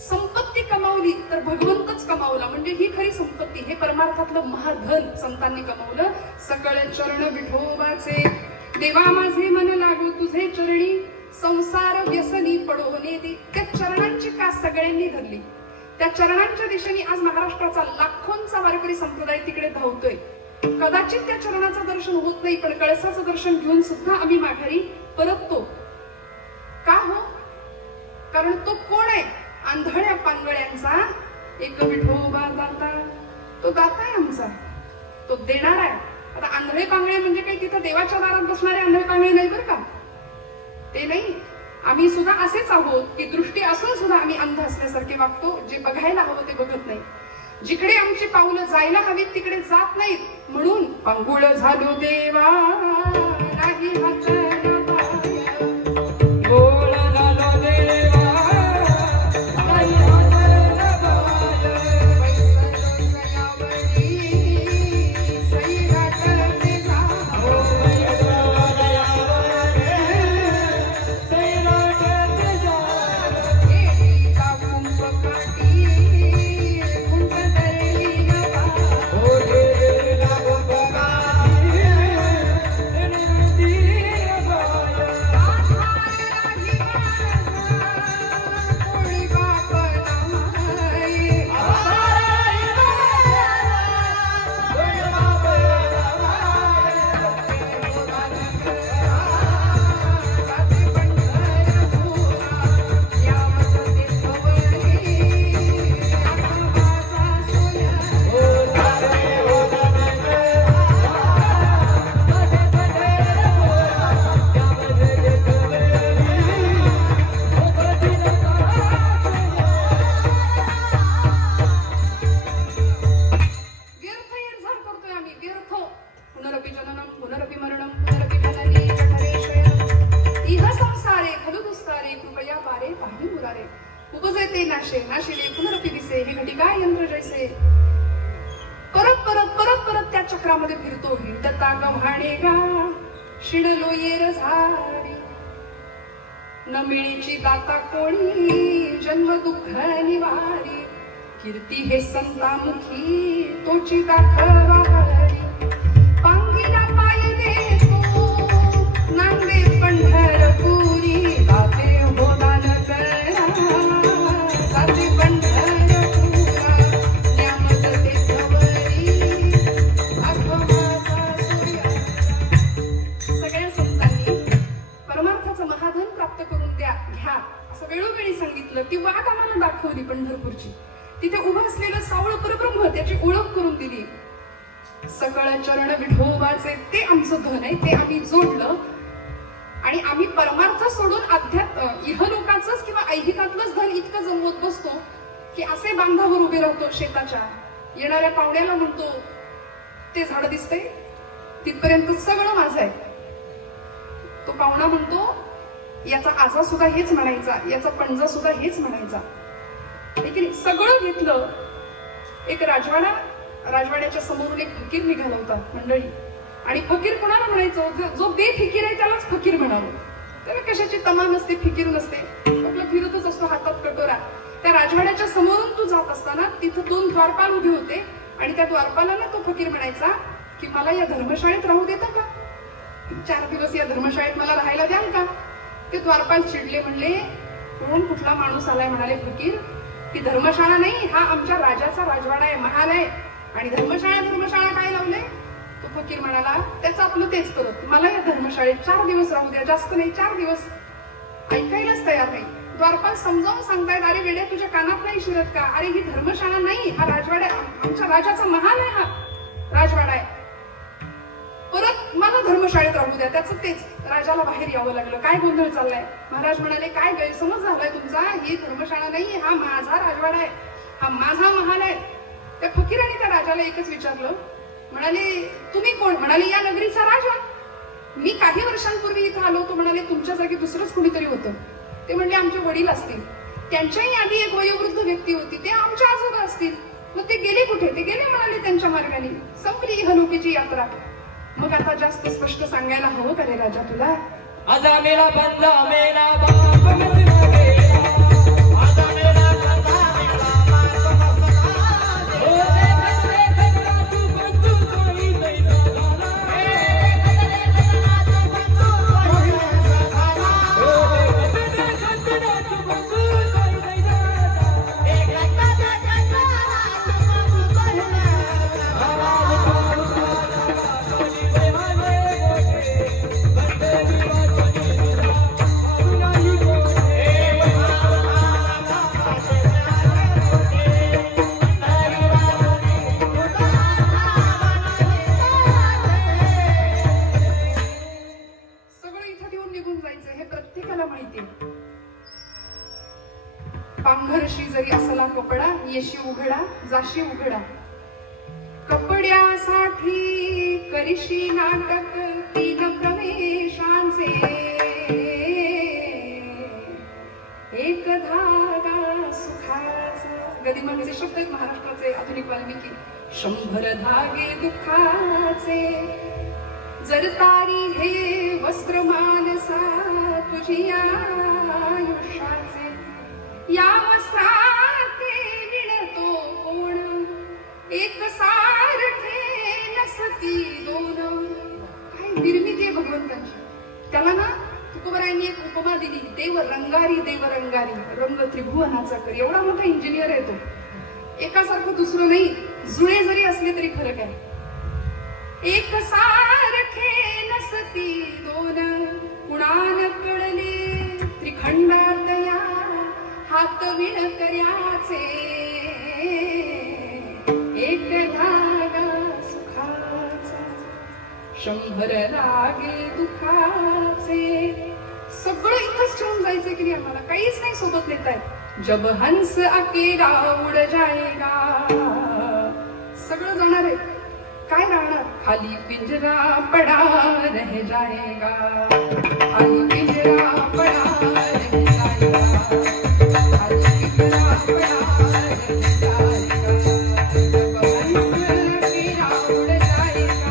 संपत्ती कमावली तर भगवंतच कमावला, म्हणजे ही खरी संपत्ती. हे परमार्थातलं महाधन संतांनी कमावलं. सकळ चरण विठोबाचे, देवा माझे मन लागू तुझे चरणी, संसार व्यसनी पडोने दे. त्या चरणांची कास सगळ्यांनी धरली. त्या चरणांच्या दिशेने आज महाराष्ट्राचा लाखोंचा वारकरी संप्रदाय तिकडे धावतोय. कदाचित त्या चरणाचं दर्शन होत नाही, पण कळसाचं दर्शन घेऊन सुद्धा आम्ही माघारी परततो. का हो? कारण तो कोण आहे? आंधळ्या पांगळ्यांचा एक विठोबा दाता. तो दाता आहे आमचा, तो देणार आहे. आता आंधळे पांगळे म्हणजे काही तिथं देवाच्या दारात बसणारे आंधळे पांगळे नाही बरं का, ते नाही. आम्ही सुद्धा असेच आहोत की दृष्टी असून सुद्धा आम्ही अंध असल्यासारखे वागतो. जे बघायला हवं ते बघत नाही. जिकडे आमची पावलं जायला हवीत तिकडे जात नाहीत. म्हणून पांगुळ झालो देवा नाही हात ना पाय, गोळ झालो देवा नाही हात ना पाय, पैसा दयावरी सई राखते जा. हो पैसा दयावरी सई राखते जा. एका कुंभकाठी कुंभ धरली नवा. हो देवा गोपाळी नदी चक्रामध्ये फिरतो हिंडता गव्हाणे गा शिडलो येर झारी न मिळीची दाता कोणी जन्म दुःख निवारी कीर्ती हे संतामुखी तोची दाखवा हरी पांगीला पाय देतो नांदे पंढरपुरी जाते हो दान करा जाते पंढरपुरा न्यामत तेथवरी आठवणाचा सूर्या. सगळ्या संतांनी परमार्थाचं महाधन प्राप्त करून घ्या असं वेळोवेळी सांगितलं. ती वाट आम्हाला दाखवली पंढरपूरची. तिथे उभं असलेलं सावळ परब्रह्म त्याची ओळख करून दिली. सकळ चरण विठोबाचे ते आमचं धन आहे, ते आम्ही जोडलं आणि आम्ही परमार्थ सोडून इहलोकाचंच किंवा ऐहिकातलंच धन इतकं जमवत बसतो की असे बांधावर उभे राहतो शेताच्या. येणाऱ्या पाहुण्याला म्हणतो ते झाड दिसतंय तिथपर्यंत सगळं माझं आहे. तो पाहुणा म्हणतो याचा आजा सुद्धा हेच म्हणायचा, याचा पणजा सुद्धा हेच म्हणायचा. सगळं घेतलं. एक राजवाड्याच्या समोरून एक फकीर निघाला होता मंडळी. आणि फकीर कोणाला म्हणायचं? जो बेफिकीर आहे त्यालाच फकीर म्हणावं. त्याला कशाची तमा नसते, फिकीर नसते, आपला फिरतच असतो हातात कटोरा. त्या राजवाड्याच्या समोरून तू जात असताना तिथं 2 द्वारपाल उभे होते आणि त्या द्वारपालांना तो फकीर म्हणायचा की मला या धर्मशाळेत राहू देता का? 4 दिवस या धर्मशाळेत मला राहायला द्याल का? ते द्वारपाल चिडले, म्हणले कोण कुठला माणूस आलाय? म्हणाले फकीर की धर्मशाळा नाही, हा आमच्या राजाचा राजवाडा आहे, महाल आहे. आणि धर्मशाळा काय लावले? तो फकीर म्हणाला त्याचं आपलं तेच करत, मला या धर्मशाळेत 4 दिवस राहू द्या, जास्त नाही 4 दिवस. ऐकायलाच तयार नाही. द्वारपाल समजावून सांगतायत अरे वेड्या तुझ्या कानात नाही शिरत का? अरे ही धर्मशाळा नाही, हा राजवाडा, आमच्या राजाचा महाल आहे, हा राजवाडा आहे. परत मला धर्मशाळेत राहू द्या, त्याचं तेच. राजाला बाहेर यावं लागलं. काय गोंधळ चाललाय? महाराज म्हणाले काय गैरसमज झालाय तुमचा, ही धर्मशाळा नाही, हा माझा राजवाडा आहे, हा माझा महाल आहे. त्या फकीराने त्या राजाला एकच विचारलं, म्हणाले तुम्ही कोण? म्हणाले या नगरीचा राजा. मी काही वर्षांपूर्वी इथं आलो होतो. म्हणाले तुमच्या जागी दुसरंच कोणीतरी होतं. ते म्हणले आमचे वडील असतील. त्यांच्याही आधी एक वयोवृद्ध व्यक्ती होती, ते आमच्या आजोबा असतील. मग ते गेले कुठे? ते गेले म्हणाले त्यांच्या मार्गाने. संपली इहलोकीची यात्रा. मग आता जास्त स्पष्ट सांगायला हवं का रे राजा तुला? आजा मेला बंदा मेला बाप मरना गेला, आजा मेला बंदा मेला बाप मरना गेला. ओ रे खतरा तू बंधू कोई दैसा झाला, रे खतरा तू बंधू कोई दैसा झाला. ओ रे खतरा तू बंधू कोई दैसा झाला, रे खतरा तू बंधू कोई दैसा झाला. पांघरशी जरी असला कपडा, येशी उघडा जाशी उघडा. कपड्यासाठी करीशी नाटक 3 प्रवेशांचे, एक धागा सुखाचा. गदिमाचे शब्द आहेत महाराष्ट्राचे आधुनिक वाल्मिकी. 100 धागे दुःखाचे, जर तारी हे वस्त्र मानसा तुझी आयुष्याचे. या वस्त्राते विणतो कोण, एक सारखे नसती 2. काय निर्मिती आहे भगवंताची. त्याला ना तुकोबरायांनी एक उपमा दिली, देव रंगारी देव रंगारी, रंग त्रिभुवनाचा कर. एवढा मोठा इंजिनियर आहे तो. एकासारखं दुसरं नाही, जुळे जरी असले तरी फरक आहे. एक सारखे नसती 2, कुणान कळले त्रिखंडात या हात विण कर्याचे. एक धागा सुखाचा, 100 धागे दुःखाचे. सगळं इथंच ठेवून जायचं की नाही आम्हाला, काहीच नाही सोबत नेता येत. जब हंस अकेला उड जाएगा, सगळं जाणार आहे. काय राहणार? खाली पिंजरा पडा रह जाएगा, खाली पिंजरा पडा रह जाएगा, खाली पिंजरा पडा रह जाएगा. जब हंस अकेला उड़ जाएगा,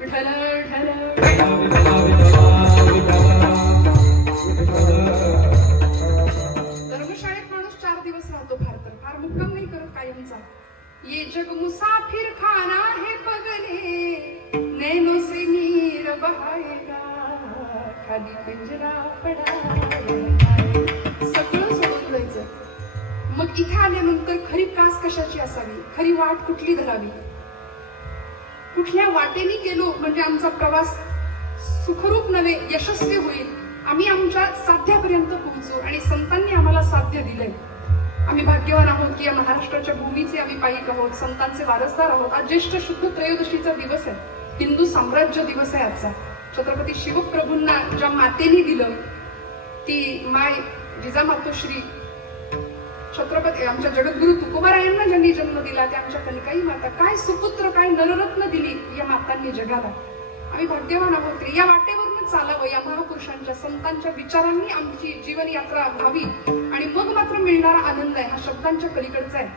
ढल ढल विठ्ठला विठ्ठला विठ्ठला विठ्ठला. धर्मशाळेत माणूस 4 दिवस राहतो, फार मुक्काम नाही करत कायमचा. ये जग मुसाफिर खाना है पगले, नैनो से नीर बहाएगा, खाली पिंजरा पडाएगा. सगळं सोडून जायचं. मग इथे आल्यानंतर खरी कास कशाची असावी, खरी वाट कुठली धरावी, कुठल्या वाटेने गेलो म्हणजे आमचा प्रवास सुखरूप नव्हे यशस्वी होईल, आम्ही आमच्या साध्यापर्यंत पोहोचू. आणि संतांनी आम्हाला साध्य दिलंय. आम्ही भाग्यवान आहोत की या महाराष्ट्राच्या भूमीचे आम्ही पाईक आहोत, संतांचे वारसदार आहोत. आज ज्येष्ठ शुद्ध त्रयोदशीचा दिवस आहे, हिंदू साम्राज्य दिवस आहे आजचा. छत्रपती शिवप्रभूंना ज्या मातेने दिलं, ती माय जिजामातोश्री छत्रपती आमच्या जगद्गुरु तुकोबारायांना ज्यांनी जन्म दिला, त्या आमच्या कनकाई माता. काय सुपुत्र, काय नररत्न दिली या मातांनी जगाला. आम्ही भाग्यवान आहोत. या वाटेवरून चालावं, या महापुरुषांच्या संतांच्या विचारांनी आमची जीवन यात्रा व्हावी, आणि मग मात्र मिळणारा आनंद आहे हा शब्दांच्या पलीकडचा आहे.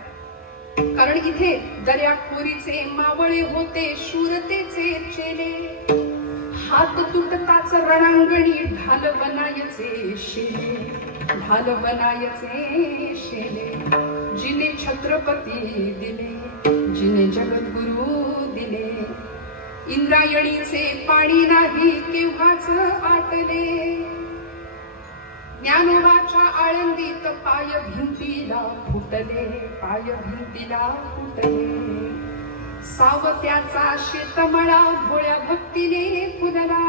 कारण इथे दर्या खोरीचे मावळे होते शूरतेचे चेले, हात तुटताच रणांगणी ढाल बनायचे शेले, ढाल बनायचे शेले. जिने छत्रपती दिले, जिने जगद्गुरु दिले, इंद्रायणीचे पाणी नाही केव्हाच आटले. ज्ञानोबाच्या आळंदीत पाय भिंतीला फुटले, पाय भिंतीला फुटले. सावत्याचा शेतमळा भोळ्या भक्तीने फुलला,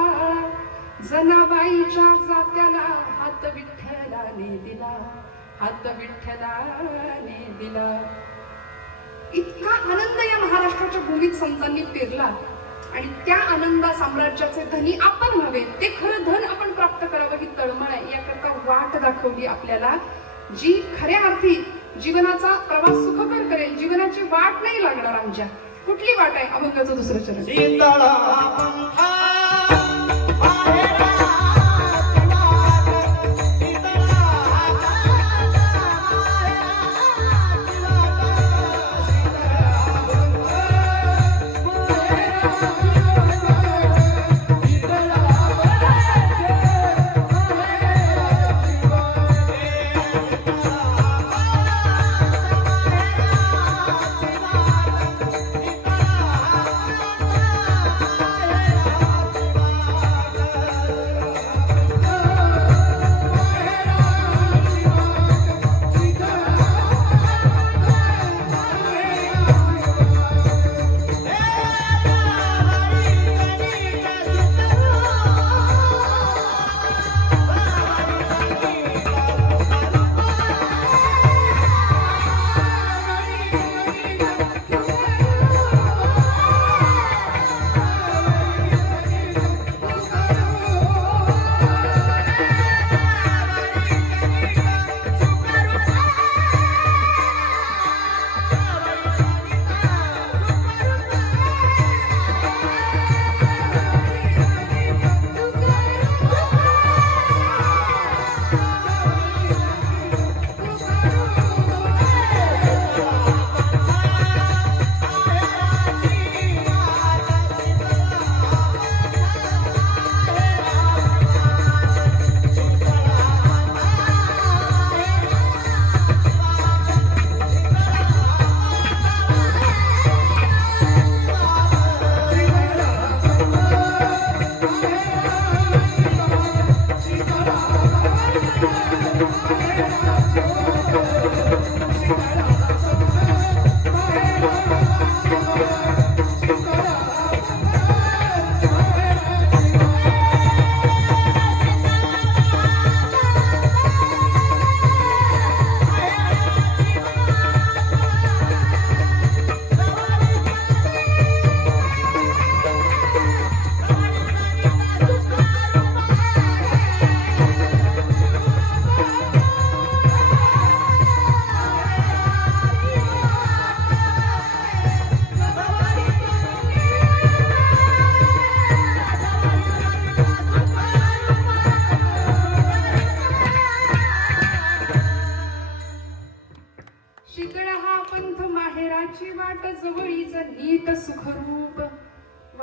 जनाबाईच्या जात्याला हात विठ्ठलाने दिला, हात विठ्ठलाने दिला. इतका आनंद या महाराष्ट्राच्या भूमीत संतांनी पेरला, आणि त्या आनंदा साम्राज्याचे धनी आपण व्हावे, ते खरं धन आपण प्राप्त करावं ही तळमळ आहे. याकरता वाट दाखवली आपल्याला, जी खऱ्या अर्थी जीवनाचा प्रवास सुखकर करेल. जीवनाची वाट नाही लागणार आमच्या. कुठली वाट आहे? अभंगाचं दुसरं चरण. शीतळा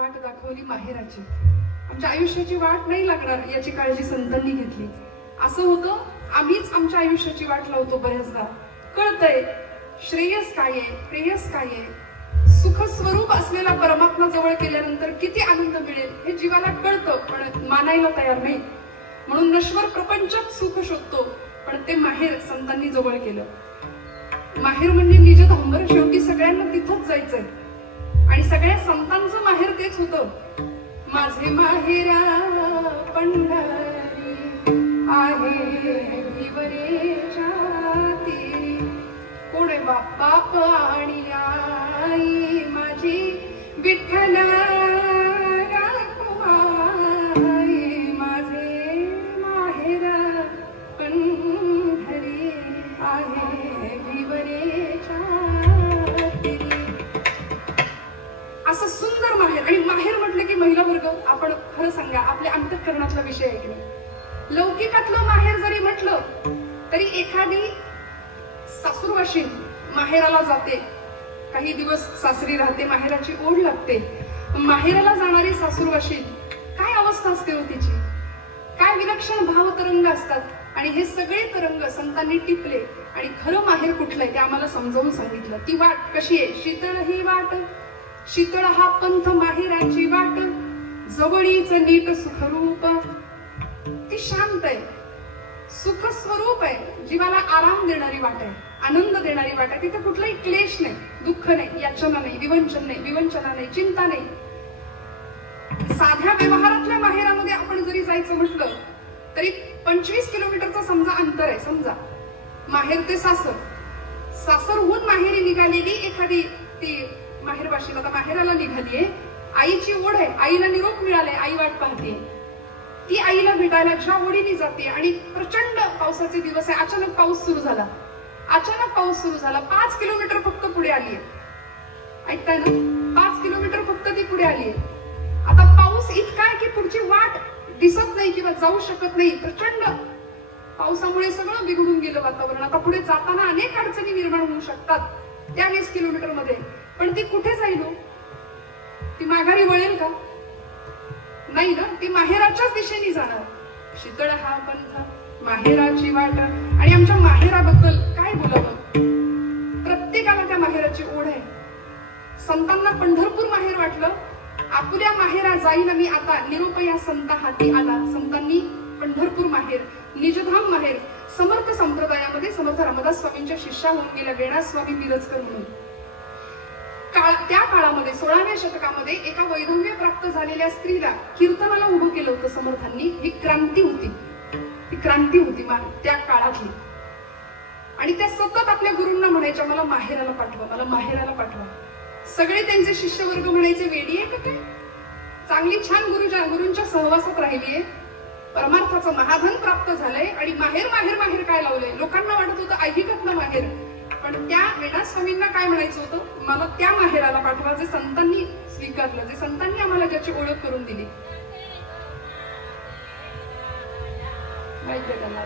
वाट दाखवली माहेराची. आमच्या आयुष्याची वाट नाही लागणार याची काळजी संतांनी घेतली. असं होतं आम्हीच आमच्या आयुष्याची वाट लावतो बऱ्याचदा. कळतंय श्रेयस काय आहे, प्रेयस काय आहे, सुख स्वरूप असलेला परमात्मा जवळ केल्यानंतर किती आनंद मिळेल हे जीवाला कळतं, पण मानायला तयार नाही. म्हणून नश्वर प्रपंचात सुख शोधतो, पण ते माहेर संतांनी जवळ केलं. माहेर म्हणजे निज धांबर. शेवटी सगळ्यांना तिथंच जायचंय आणि सगळ्या संतांचं माहेर तेच होतं. माझे माहेरा पंढरी आहे भिवरेच्या तीरी. कोण बाप आणि आई माझी विठ्ठल राखुमाई. माझे माहेरा पंढरी आहे भिवरेच्या तीरी. असं सुंदर माहेर. आणि माहेर म्हटलं की महिला वर्ग, आपण खरं सांगा आपल्या अंतःकरणातला विषय आहे की नाही. लौकिकातलं माहेर जरी म्हटलं तरी एखादी सासूरवाशीण माहेराला जाते, काही दिवस सासरी राहते, माहेराची ओढ लागते. माहेराला जाणारी सासूरवाशीण काय अवस्था असते हो तिची, काय विलक्षण भाव तरंग असतात. आणि हे सगळे तरंग संतांनी टिपले आणि खरं माहेर कुठलं आहे ते आम्हाला समजावून सांगितलं. ती वाट कशी आहे. शीतळ ही वाट, शीतळ हा पंथ माहेराची वाट, जवळीच नीट सुखरूप. ती शांत आहे, सुख स्वरूप आहे, जीवाला आराम देणारी वाट आहे, आनंद देणारी वाट आहे. तिथे कुठलाही क्लेश नाही, दुःख नाही, याचना नाही, विवंचना नाही, चिंता नाही. साध्या व्यवहारातल्या माहेरामध्ये आपण जरी जायचं म्हटलं तरी 25 किलोमीटरचं समजा अंतर आहे. समजा माहेर ते सासर, सासरहून माहेरी निघालेली एखादी ती माहेरवाशीण आता माहेराला निघालीये. आईची ओढ आहे, आईला निरोप मिळालाय, आई वाट पाहते. ती आईला भेटायला ज्या ओढीने जाते आणि प्रचंड पावसाचे दिवस आहे. अचानक पाऊस सुरू झाला, 5 किलोमीटर फक्त पुढे आलीये. ऐकताय ना, 5 किलोमीटर फक्त ती पुढे आलीये. आता पाऊस इतका आहे की पुढची वाट दिसत नाही किंवा जाऊ शकत नाही. प्रचंड पावसामुळे सगळं बिघडून गेलं वातावरण. आता पुढे जाताना अनेक अडचणी निर्माण होऊ शकतात त्या 20 किलोमीटर मध्ये. पण ती कुठे जाईल हो? ती माघारी वळेल का? नाही ना, ती माहेराच्याच दिशेने जाणार. शीतळ हा पंथ, माहेराची वाट. आणि आमच्या माहेराबद्दल काय बोलावं, प्रत्येकाला त्या माहेराची ओढ आहे. संतांना पंढरपूर माहेर वाटलं. आपल्या माहेरा जाईन मी आता, निरोप या संता हाती आला. संतांनी पंढरपूर माहेर, निजधाम माहेर. समर्थ संप्रदायामध्ये समर्थ रामदास स्वामींच्या शिष्या होऊन गेल्या वेणा स्वामी मिरजकर म्हणून. त्या काळामध्ये 16व्या शतकामध्ये एका वैधव्य प्राप्त झालेल्या स्त्रीला कीर्तनाला उभं केलं होतं समर्थांनी. ही क्रांती होती, त्या काळातली. आणि त्या सतत आपल्या गुरूंना म्हणायच्या, मला माहेराला पाठवा, मला माहेराला पाठवा. सगळे त्यांचे शिष्यवर्ग म्हणायचे, वेडी आहे का काय, चांगली छान गुरूंच्या सहवासात राहिलीये, परमार्थाचं महाधन प्राप्त झालंय आणि माहेर माहेर माहेर काय लावलंय. लोकांना वाटत होतं ऐहिकातलं माहेर. पण त्या वेणा स्वामींना काय म्हणायचं होतं, मला त्या माहेराला पाठवा जे संतांनी स्वीकारलं, जे संतांनी आम्हाला ज्याची ओळख करून दिली. माहिती आहे त्यांना.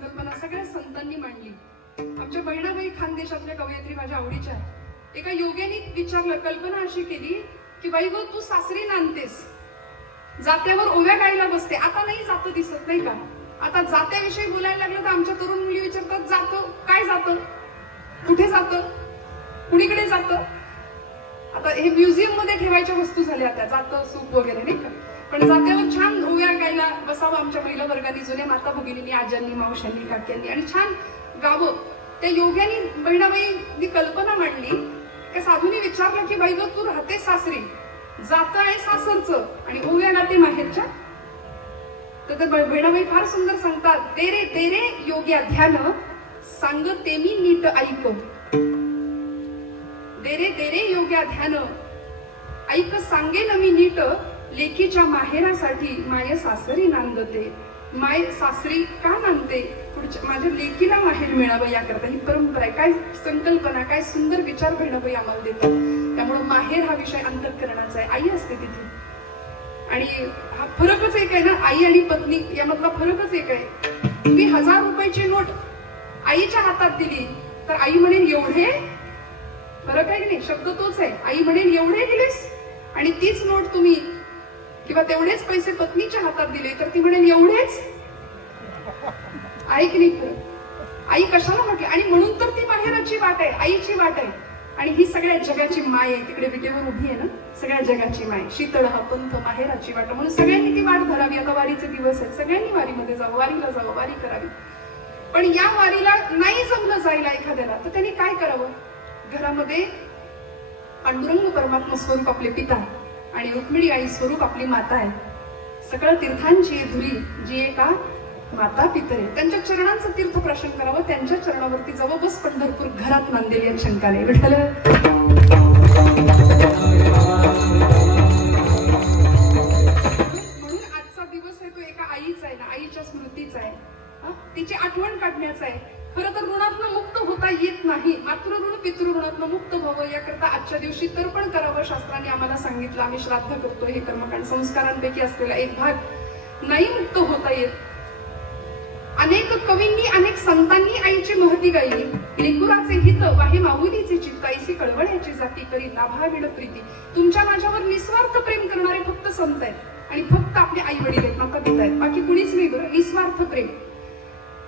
संकल्पना सगळ्या संतांनी मांडली. आमच्या बहिणाबाई खानदेशातल्या कवयित्री माझ्या आवडीच्या आहेत. एका योग्याने विचारलं, कल्पना अशी केली की बाई गो तू सासरी नांदतेस, जात्यावर ओव्या गायला बसते, आता नाही जातं दिसत नाही का? आता जात्याविषयी बोलायला लागलं तर आमच्या तरुण मुली विचारतात, जातं काय, जातं कुठे, जातं कुणीकडे जातं? आता हे म्युझियम मध्ये ठेवायच्या वस्तू झाल्या आता, जातं सूप वगैरे नाही का? पण जात्यावर छान ओव्या गायला बसावं आमच्या महिला वर्गाने, जुन्या माता भगिनींनी, आज्यांनी, मावशांनी, काक्यांनी, आणि छान गावं. त्या योग्यानी बहिणाबाईंनी कल्पना मांडली. त्या साधूने विचारलं की बाई गं तू राहते सासरी, जात आहे सासरचं आणि ओव्या गाते माहेरच्या. तर बहिणाबाई फार सुंदर सांगतात, तेरे तेरे योग्या ध्यान सांगते मी नीट ऐक. तेरे तेरे योग्या ध्यान ऐक सांगेन मी नीट, लेकीच्या माहेरासाठी माय सासरी नांदते. माय सासरी का नांदते? पुढच्या माझ्या लेकीला माहेर मिळावं याकरता. ही परंपरा आहे. काय संकल्पना, काय सुंदर विचार बहिणाबाई आम्हाला देतात. त्यामुळे माहेर हा विषय अंतःकरणाचा आहे. आई असते तिथे, आणि हा फरकच एक आहे ना, आई आणि पत्नी यामधला फरकच एक आहे. तुम्ही 1000 रुपयाची नोट आईच्या हातात दिली तर आई म्हणेल एवढे, फरक आहे की नाही? शब्द तोच आहे. आई म्हणेल एवढे दिलेस, आणि तीच नोट तुम्ही किंवा तेवढेच पैसे पत्नीच्या हातात दिले तर ती म्हणेल एवढेच. आई की नाही? आई कशाला म्हटलं? आणि म्हणून तर ती माहेराची वाट आहे, आईची वाट आहे. आणि ही सगळ्या जगाची माय आहे. तिकडे विटेवर उभी आहे ना, सगळ्या जगाची माय. शीतळ हा पंथ माहेराची वाट, म्हणून सगळ्यांनी ती वाट धरावी. आता वारीचे दिवस आहेत, सगळ्यांनी वारीमध्ये जावं, वारीला जावं, वारी करावी. पण या वारीला नाही जमलं जायला एखाद्याला, तर त्यांनी काय करावं? घरामध्ये पांडुरंग परमात्मा स्वरूप आपले पिता आणि रुक्मिणी आई स्वरूप आपली माता आहे. सगळं तीर्थांची धुरी जी आहे का माता पितरे, त्यांच्या चरणांचं तीर्थ प्राशन करावं, त्यांच्या चरणावरती जावं. बस पंढरपूर घरात नांदेल यात शंका नाही. विठ्ठल म्हणून आजचा दिवस आहे तो एका आईचा आहे ना, आईच्या स्मृतीचा आहे, तिची आठवण काढण्याचा आहे. खरं तर ऋणातनं मुक्त होता येत नाही. मातृऋण पितृऋणातनं मुक्त व्हावं याकरता आजच्या दिवशी तर्पण करावं शास्त्राने आम्हाला सांगितलं. आम्ही श्राद्ध करतो, हे कर्मकांड संस्कारांपैकी असलेला एक भाग. नाही मुक्त होता येत. अनेक कवींनी, अनेक संतांनी आईची महती गायली. लिंगुराचे हित वाहे माऊलीचे चित्त, ऐसी कळवळ्याची जाती करी लाभाविण प्रीती. तुमच्या माझ्यावर निस्वार्थ प्रेम करणारे फक्त संत आहेत, आणि फक्त आपले आई वडील आहेत, माता पिता आहेत, बाकी कुणीच नाही बरं. निस्वार्थ प्रेम,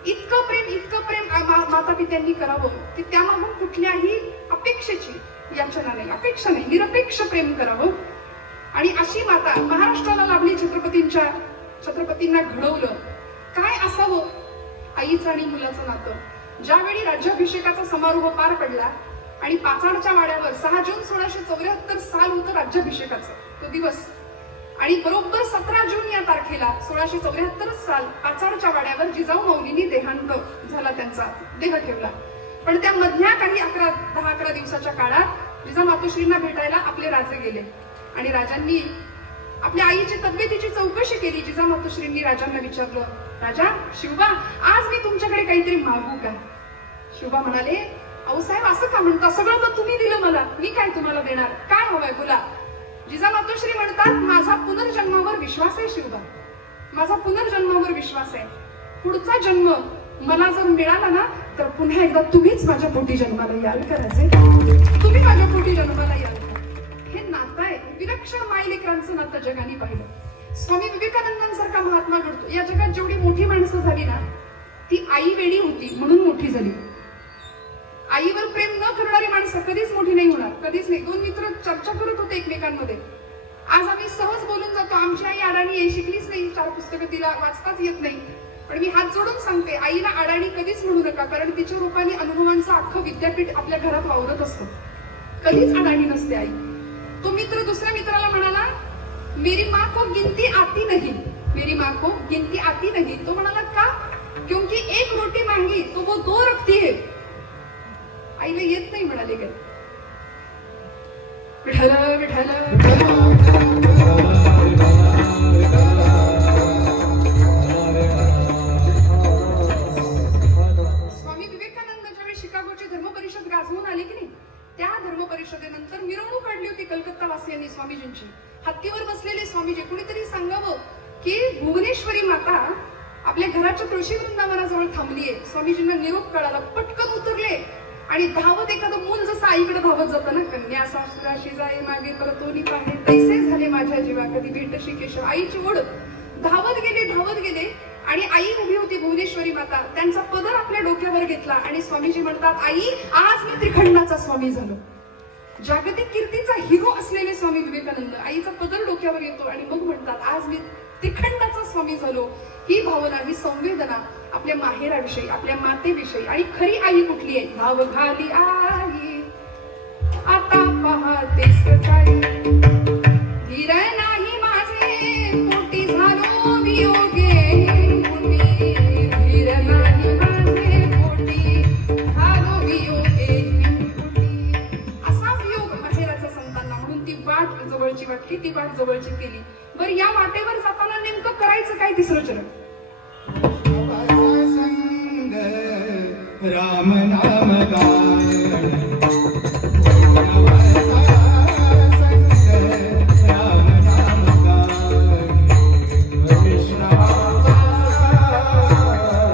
इतकं प्रेम माता पित्यांनी करावं की त्यामागून कुठल्याही अपेक्षेची याचना नाही, अपेक्षा नाही, निरपेक्ष प्रेम करावं. आणि अशी माता महाराष्ट्राला लाभली. छत्रपतींना घडवलं. काय असावं आईचं आणि मुलाचं नातं? ज्यावेळी राज्याभिषेकाचा समारोह पार पडला आणि पाचाडच्या वाड्यावर 6 जून 1674 साल होतं राज्याभिषेकाचं तो दिवस, आणि बरोबर 17 जून या तारखेला 1674 साल पाचाडच्या वाड्यावर जिजाऊ माऊलींनी देहांत झाला, त्यांचा देह ठेवला. पण त्या मधल्या काही 10-11 दिवसाच्या काळात जिजा मातोश्रींना भेटायला आपले राजे गेले, आणि राजांनी आपल्या आईची तब्येतीची चौकशी केली. जिजा मातोश्रींनी राजांना विचारलं, राजा शिवबा, आज मी तुमच्याकडे काहीतरी मागू का? शिवबा म्हणाले, अहो साहेब असं का म्हणता? सगळं तर तुम्ही दिलं मला, मी काय तुम्हाला देणार? काय हवंय बोला. जिजा मातोश्री म्हणतात, माझा पुनर्जन्मावर विश्वास आहे शिवबा, माझा पुनर्जन्मावर विश्वास आहे. पुढचा जन्म मला जर मिळाला ना तर पुन्हा एकदा तुम्हीच माझ्या पोटी जन्माला याल करायचे, तुम्ही माझ्या पोटी जन्माला याल. हे नातं आहे, विलक्षण मायलेकरांचं नातं जगाने पाहिलं. स्वामी विवेकानंदांसारखा महात्मा घडतो. या जगात जेवढी मोठी माणसं झाली ना, ती आई वेडी होती म्हणून मोठी झाली. आईवर प्रेम न करणारी माणसं कधीच मोठी नाही होणार, कधीच नाही. 2 मित्र चर्चा करत होते एकमेकांमध्ये. आज आम्ही सहज बोलून जातो, आमची आई अडाणी आहे, शिकलीच नाही, 4 पुस्तकं तिला वाचताच येत नाही. पण मी हात जोडून सांगते, आईला अडाणी कधीच म्हणू नका, कारण तिच्या रूपाने अनुभवांचं अख्खं विद्यापीठ आपल्या घरात वावरत असतं. कधीच अडाणी नसते आई. तो मित्र दुसऱ्या मित्राला म्हणाला, मेरी माँ को गिनती आती नहीं, मेरी माँ को गिनती आती नहीं. तो म्हणाला का? क्योंकि 1 रोटी मांगी तो वो 2 रखती है. आईला येत नाही म्हणाले काय. विठ्ठल विठ्ठल स्वामी विवेकानंद ज्यावेळी शिकागोची धर्मपरिषद गाजवून आली की नाही, त्या धर्मपरिषदेनंतर मिरवणूक काढली होती कलकत्ता वासियांनी स्वामीजींची. हत्तीवर बसलेले स्वामीजी. कुणीतरी सांगावं की भुवनेश्वरी माता आपल्या घराच्या तुळशी वृंदावनाजवळ थांबलीये. स्वामीजींना निरोप कळाला, पटकन उतरले आणि धावत एखादं मूल जसं आईकडे धावत जातं ना, कन्या सासराशी जाई मागे परतोनी पाहे तैसे झाले माझ्या जीवा कधी भेटशी केशव. आईची ओढ, धावत गेले आणि आई उभी होती भुवनेश्वरी माता. त्यांचा पदर आपल्या डोक्यावर घेतला आणि स्वामीजी म्हणतात, आई आज मी त्रिखंडाचा स्वामी झालो. जागतिक कीर्तीचा हिरो असलेले स्वामी विवेकानंद आईचा पदर डोक्यावर येतो आणि मग म्हणतात, आज मी त्रिखंडाचा स्वामी झालो. ही भावना, ही संवेदना आपल्या माहेराविषयी, आपल्या मातेविषयी. आणि खरी आई कुठली आहे? भाव घाली आई आता पाहतेस काय, धीर नाही माझे पोटी झालो वियोगे पोटी, धीर नाही माझे पोटी झालो वियोगे पोटी. असा वियोग माहेराचा संतांना, म्हणून ती वाट जवळची वाटली, ती वाट जवळची केली. बरं, या वाटेवर जाताना नेमकं करायचं काय? तिसरं चरण, राम नाम गाय, राम नाम गाय, कृष्ण राम नाम गाय,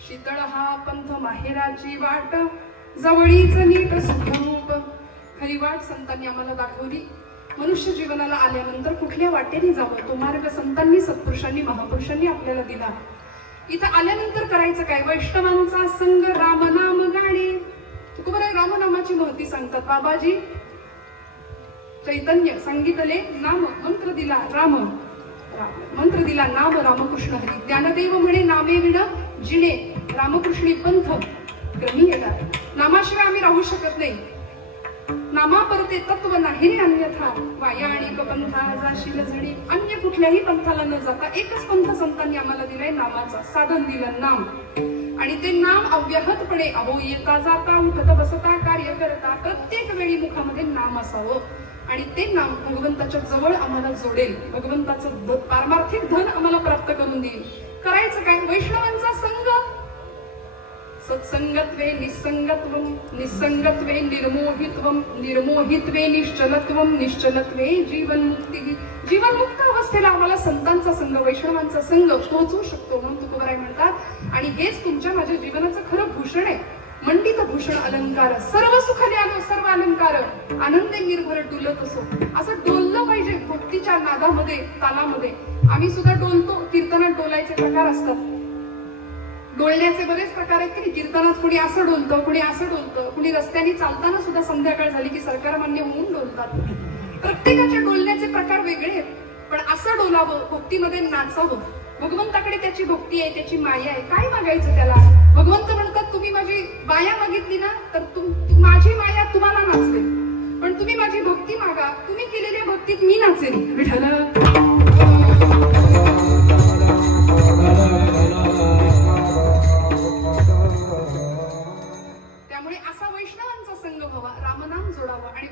शीतळ हा पंथ माहेराची वाट, जवळीच नीट सुखरूप. खरी वाट संतांनी आम्हाला दाखवली. मनुष्य जीवनाला आल्यानंतर कुठल्या वाटेने जावं तो मार्ग संतांनी, सत्पुरुषांनी, महापुरुषांनी आपल्याला दिला. इथं आल्यानंतर करायचं काय? वैष्णवांचा संग रामनाम गाणे. तुकोबाराय रामनामाची महती सांगतात. बाबाजी चैतन्य सांगितले नाम, मंत्र दिला राम, मंत्र दिला नाम रामकृष्ण हरी. ज्ञानदेव म्हणे नामे विण जिणे, रामकृष्णी पंथ. क्रमी येणार. नामाशिवाय आम्ही राहू शकत नाही. नामा परते तत्व नाही रे अन्यथा, वाया आणि पंथा जाशील झडी. अन्य कुठल्याही पंथाला न जाता एकच पंथ संतांनी आम्हाला दिलाय, नामाचा साधन दिलं नाम. आणि ते नाम अव्याहतपणे अहो येता जाता उठता बसता कार्य करता प्रत्येक वेळी मुखामध्ये नाम असावं. आणि ते नाम भगवंताच्या जवळ आम्हाला जोडेल, भगवंताचं पारमार्थिक धन आम्हाला प्राप्त करून देईल. करायचं काय? वैष्णवांचा संग. सत्संगत्वे निसंगत्वम, निसंगत्वे निर्मोहित्वम, निर्मोहित्वे निश्चलत्वम, निश्चलत्वे जीवनमुक्ती. जीवनमुक्त अवस्थेला आम्हाला संतांचा संग, वैष्णवांचा संग पोहोचू शकतो म्हणून तुकोबाराय म्हणतात. आणि हेच तुमच्या माझ्या जीवनाचं खरं भूषण आहे. मंडित भूषण अलंकार, सर्व सुखाने आलो सर्व अलंकार, आनंदे निर्भर डुलत असो. असं डोललं पाहिजे भक्तीच्या नादामध्ये, तालामध्ये. आम्ही सुद्धा डोलतो. कीर्तनात डोलायचे प्रकार असतात. डोलण्याचे बरेच प्रकार आहेत की कीर्तनात. कुणी असं डोलतं, कुणी असं डोलतं, कुणी रस्त्याने चालताना सुद्धा संध्याकाळ झाली की सरकारमान्य होऊन डोलतात. प्रत्येकाचे डोलण्याचे प्रकार वेगळे आहेत. पण असं डोलावं, भक्तीमध्ये नाचावं. भगवंताकडे त्याची भक्ती आहे, त्याची माया आहे. काय मागायचं त्याला? भगवंत म्हणतात तुम्ही माझी माया मागितली ना तर माझी माया तुम्हाला नाचते. पण तुम्ही माझी भक्ती मागा, तुम्ही केलेल्या भक्तीत मी नाचेन. विठ्ठल. त्यामुळे असा वैष्णवांचा संग व्हावा, रामनाम जोडावा. आणि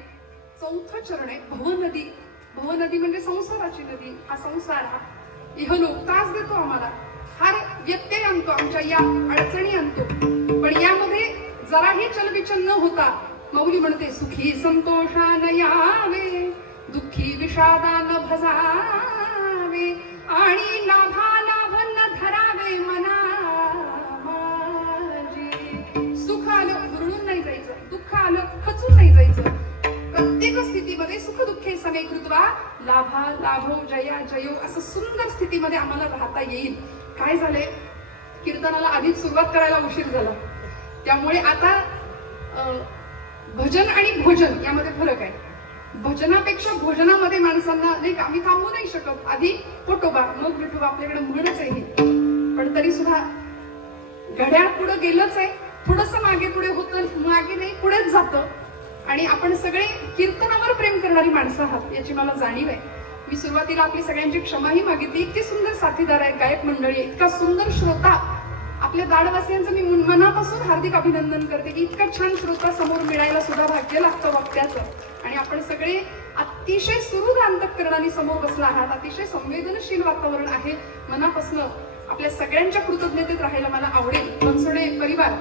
चौथं चरण आहे भवनदी. भवनदी म्हणजे संसाराची नदी. हा संसार हा इहलोक त्रास देतो आम्हाला, फार व्यत्यय आणतो, आमच्या या अडचणी आणतो. पण यामध्ये जराही चलबिचल न होता माऊली म्हणते सुखी संतोषान यावे, दुःखी विषादान भजावे, आणि लाभा लाभ न धरावे मना माझी. सुख आलं हुरळून नाही जायचं, दुःख आलं खचून नाही जायचं. प्रत्येक स्थितीमध्ये सुख दुःखे समे कृत्वा लाभा लाभो जया जयो असं सुंदर स्थितीमध्ये आम्हाला राहता येईल. काय झालंय, कीर्तनाला आधीच सुरुवात करायला उशीर झाला. त्यामुळे आता भजन आणि भोजन यामध्ये फरक आहे. भजनापेक्षा भोजनामध्ये माणसांना नाही का, आम्ही थांबू नाही शकत. आधी पोटोबा मग विठोबा, आपल्याकडे म्हणच आहे. पण तरी सुद्धा घड्याळ पुढे गेलंच आहे. थोडस मागे पुढे होतं, मागे नाही पुढेच जातं. आणि आपण सगळे कीर्तनावर प्रेम करणारी माणसं आहात याची मला जाणीव आहे. मी सुरुवातीला आपली सगळ्यांची क्षमाही मागितली. इतके सुंदर साथीदार आहेत, गायक मंडळी, इतका सुंदर श्रोता. आपल्या दाडवासियांचं मी मनापासून हार्दिक अभिनंदन करते की इतका छान श्रोता समोर मिळायला सुद्धा भाग्य लागतं वक्त्याचं. आणि आपण सगळे अतिशय सुहृद अंतःकरणाने समोर बसला आहात. अतिशय संवेदनशील वातावरण आहे. मनापासून आपल्या सगळ्यांच्या कृतज्ञतेत राहायला मला आवडेल. बनसोडे परिवार,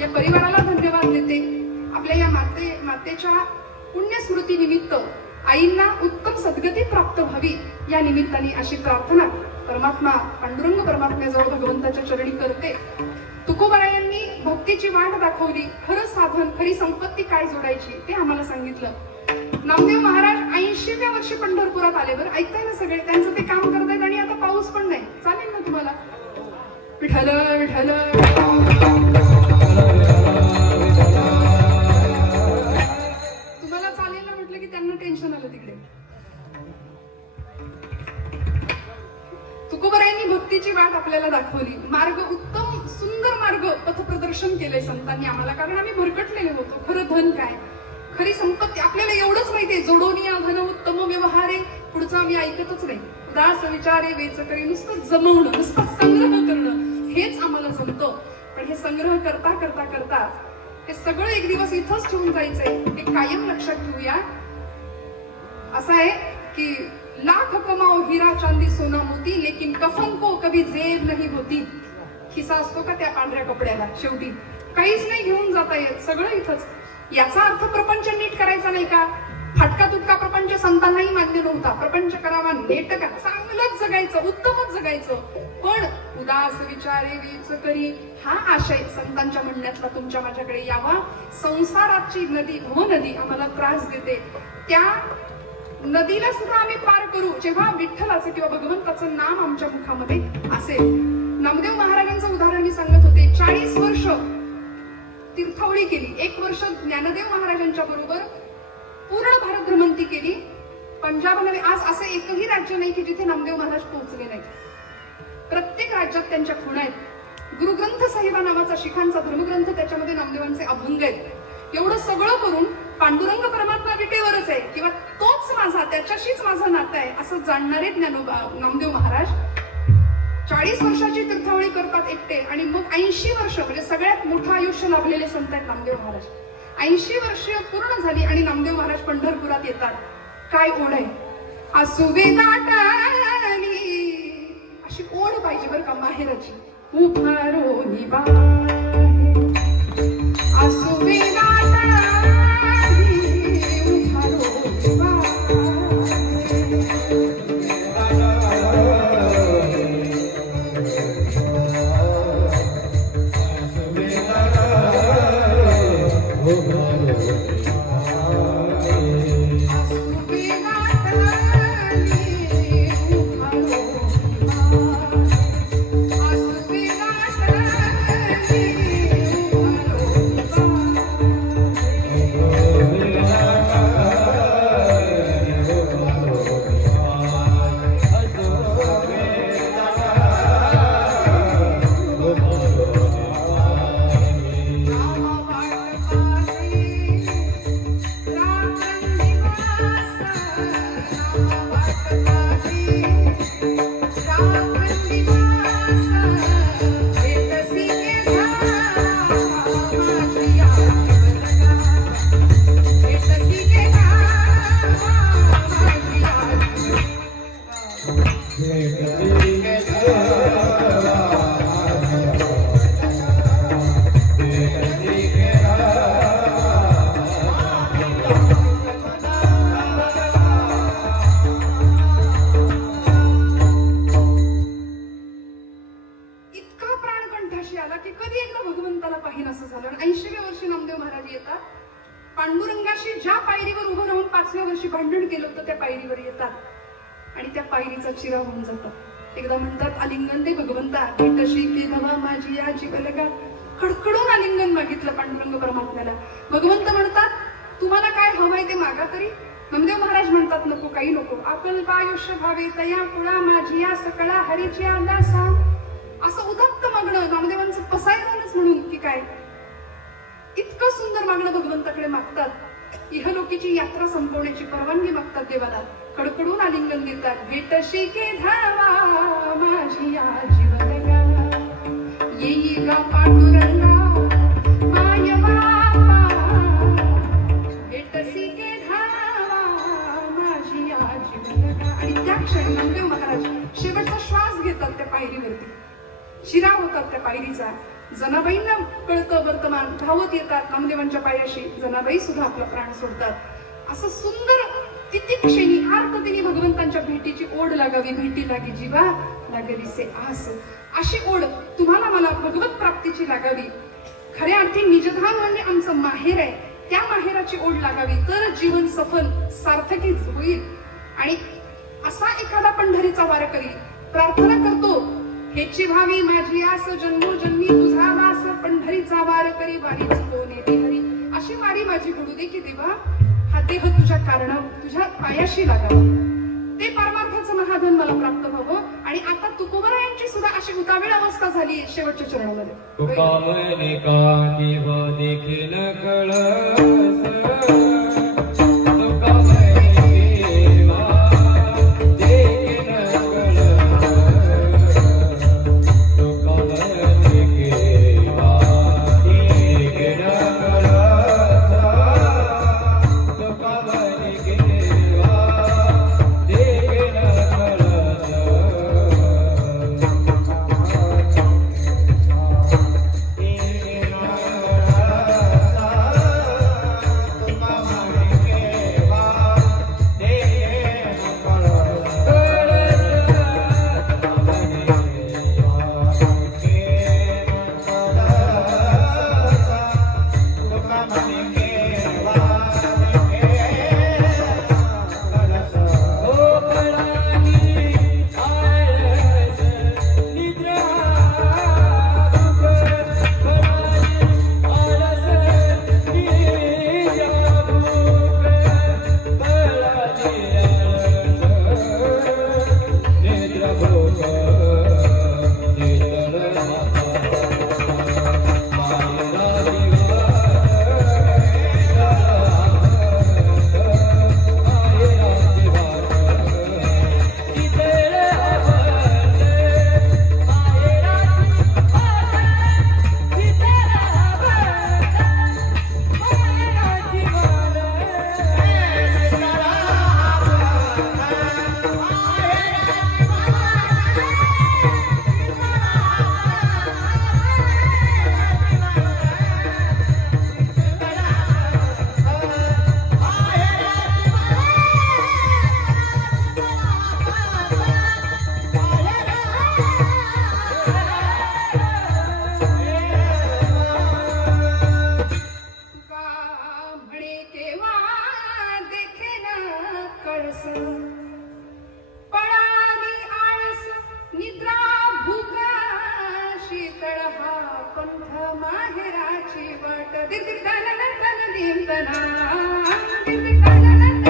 या परिवाराला धन्यवाद देते. आपल्या या मातेच्या पुण्यस्मृती निमित्त आईंना उत्तम सद्गती प्राप्त व्हावी या निमित्ताने अशी प्रार्थना परमात्मा पांडुरंग परमात्म्याजवळ भगवंताच्या चरणी करते. तुकोबारायांनी भक्तीची वाट दाखवली. खरं साधन, खरी संपत्ती काय जोडायची ते आम्हाला सांगितलं. नामदेव महाराज 80व्या वर्षी पंढरपुरात आले. बरं ऐकताय ना सगळे, त्यांचं ते काम करतायत. आणि आता पाऊस पण नाही. चालेल ना तुम्हाला? विठ्ठल विठ्ठल. तुम्हाला चालेल ना म्हटलं की त्यांना टेन्शन आलं तिकडे. तुकोबारायांनी भक्तीची वाट आपल्याला दाखवली. मार्ग, उत्तम सुंदर मार्ग पथप्रदर्शन केलंय संतांनी आम्हाला. कारण आम्ही भरकटलेले होतो. खरं धन काय, खरी संपत्ती आपल्याला एवढंच माहितीये. जोडोनिया धन उत्तम व्यवहारे, पुढचं आम्ही ऐकतच नाही. दास विचारे वेच करी, नुसतं जमवणं, नुसतं संग्रह करणं हेच आम्हाला जमतं. पण हे संग्रह करता करता करता हे सगळं एक दिवस इथंच ठेवून जायचंय. हे कायम लक्षात ठेवूया. असं आहे की लाख कमाओ हीरा चांदी सोना मोती, लेकिन कफन को कभी जेब नहीं होती. खिसा असतो का त्या पांढऱ्या कपड्याला? शेवटी काहीच नाही घेऊन जाता येत, सगळं इथंच. याचा अर्थ प्रपंच नीट करायचा नाही का? फाटका तुटका प्रपंच संतांनाही मान्य नव्हता. प्रपंच करावा नेटका, चांगलंच जगायचं, उत्तमच जगायचं. पण उदास विचारे वीच करी हा आशय संतांच्या म्हणण्यातला तुमच्या माझ्याकडे यावा. संसाराची नदी भवनदी आम्हाला त्रास देते. त्या नदीला सुद्धा आम्ही पार करू जेव्हा विठ्ठलाचं किंवा भगवंताचं नाम आमच्या मुखामध्ये असेल. नामदेव महाराजांचं उदाहरण मी सांगत होते. 40 वर्ष तीर्थवळी केली. 1 वर्ष ज्ञानदेव महाराजांच्या बरोबर पूर्ण भारत भ्रमंती केली. पंजाबमध्ये आज असं एकही राज्य नाही की जिथे नामदेव महाराज पोहोचले नाहीत. प्रत्येक राज्यात त्यांच्या खुणा आहेत. गुरुग्रंथ साहिबा नावाचा शिखांचा धर्मग्रंथ, त्याच्यामध्ये नामदेवांचे अभंग आहेत. एवढं सगळं करून पांडुरंग परमात्मा विटेवरच आहे किंवा तोच माझा, त्याच्याशीच माझं नातं आहे असं जाणणारे नामदेव महाराज 40 वर्षाची तीर्थावळी करतात एकटे, आणि मग 80 वर्ष म्हणजे सगळ्यात मोठं आयुष्य लाभलेले संत आहेत नामदेव महाराज. 80 वर्ष पूर्ण झाली आणि नामदेव महाराज पंढरपुरात येतात. काय ओढ आहे, असुवेदाटाली अशी ओढ पाहिजे बरं का माहेराची. उभारो असुवेदाटाली उभारो पांडुरंगाशी ज्या पायरीवर उभं राहून 5व्या वर्षी भांडण केलं होतं त्या पायरीवर येतात आणि त्या पायरीचा चिरा होऊन जातात. एकदा म्हणतात, आलिंगन दे भगवंता, भेटशी केदवा माझी या जीवलगा. खडखडून आलिंगन मागितलं पांडुरंग परमात्म्याला. भगवंत म्हणतात, तुम्हाला काय हवंय ते मागा तरी. नामदेव महाराज म्हणतात, नको, काही नको. अकल्प आयुष्य भावे तया कुळा माझी या सकळा हरीची आदासा. असं उदात्त मागणं नामदेवांचं पसायदानच म्हणून की काय. इतकं सुंदर मागणं भगवंताकडे मागतात. इहलोकीची यात्रा संपवण्याची परवानगी मागतात देवाला. कडकडून आलिंगन देतात. भेटशी के धावा माझी या जीवलगा, येई गा पांडुरंगा माय बापा. भेटशी के धावा माझी या जीवलगा. आणि त्या क्षणी नामदेव महाराज शेवटचा श्वास घेतात त्या पायरीवरती. शिरा होतात त्या पायरीचा. जनाबाईंना कळतं वर्तमान, धावत येतात नामदेवांच्या पायाशी. जनाबाई सुद्धा आपला प्राण सोडतात. असं सुंदर तितिक्षणी आर्ततेने भगवंतांच्या भेटीची ओढ लागावी. भेटी लागी जीवा लागलीसे आस. अशी ओढ तुम्हाला मला भगवत प्राप्तीची लागावी. खऱ्या अर्थी निजधाम म्हणजे आमचं माहेर आहे. त्या माहेराची ओढ लागावी तर जीवन सफल सार्थकीच होईल. आणि असा एखादा पंढरीचा वारकरी प्रार्थना करतो, हेची भावी माझी आस जन्मोजन्मी तुझा दास. पंढरीचा वारकरी वारीच कोण येते हरी. अशी वारी माझी घडू दे की देवा हा देह तुझ्या कारणावर तुझ्या पायाशी लागावा. ते परमार्थाचं महाधन मला प्राप्त व्हावं. आणि आता तुकोबरायांची सुद्धा अशी उतावीळ अवस्था झाली शेवटच्या चरणामध्ये. तुकामने का देव देखील कळस. आळस पळाली आळस निद्रा भूक शीतळ हा पंथ माहेराची वाट दिगदिगदनदन दिमदना दिगदिगदनदन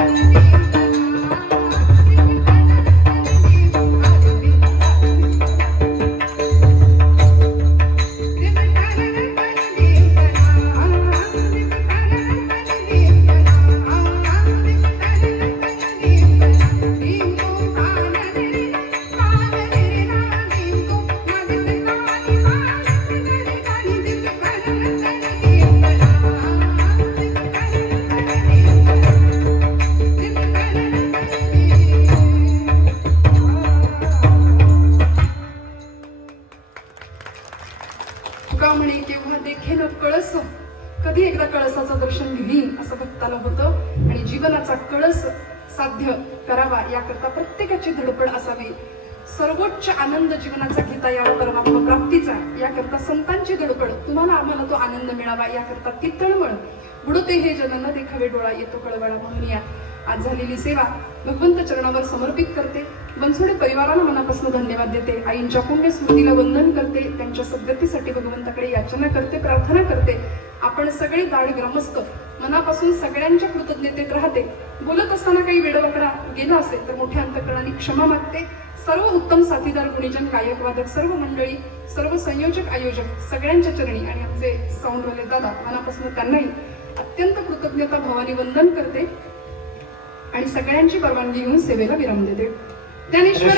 तुका म्हणे केव्हा देखेन कळस कधी एकदा कळसाचं दर्शन घेईन असं भक्ताला होतं आणि जीवनाचा कळस साध्य करावा याकरता प्रत्येकाची धडपड असावी. सर्वोच्च आनंद जीवनाचा घेता यावा परमात्मा प्राप्तीचा याकरता संतांची धडपड. तुम्हाला आम्हाला तो आनंद मिळावा याकरता ती तळमळ. बुडते हे जन न देखावे डोळा येतो कळवळा म्हणून या आज झालेली सेवा भगवंत चरणावर समर्पित करते. बनसोडे परिवाराला मनापासून धन्यवाद देते. आईंच्या पुण्य स्मृतीला वंदन करते. त्यांच्या सद्गतीसाठी भगवंताकडे याचना करते, प्रार्थना करते. आपण सगळे दाढ ग्रामस्थ मनापासून सगळ्यांच्या कृतज्ञतेत राहते. बोलत असताना काही वेडवाकडा गेला असेल तर मोठ्या अंतकरणाने क्षमा मागते. सर्व उत्तम साथीदार गुणीजन गायक वादक सर्व मंडळी सर्व संयोजक आयोजक सगळ्यांच्या चरणी आणि आमचे साऊंडवाले दादा मनापासून त्यांनाही अत्यंत कृतज्ञता भावाने वंदन करते आणि सगळ्यांची परवानगी घेऊन सेवेला विराम देते. ज्ञानेश्वर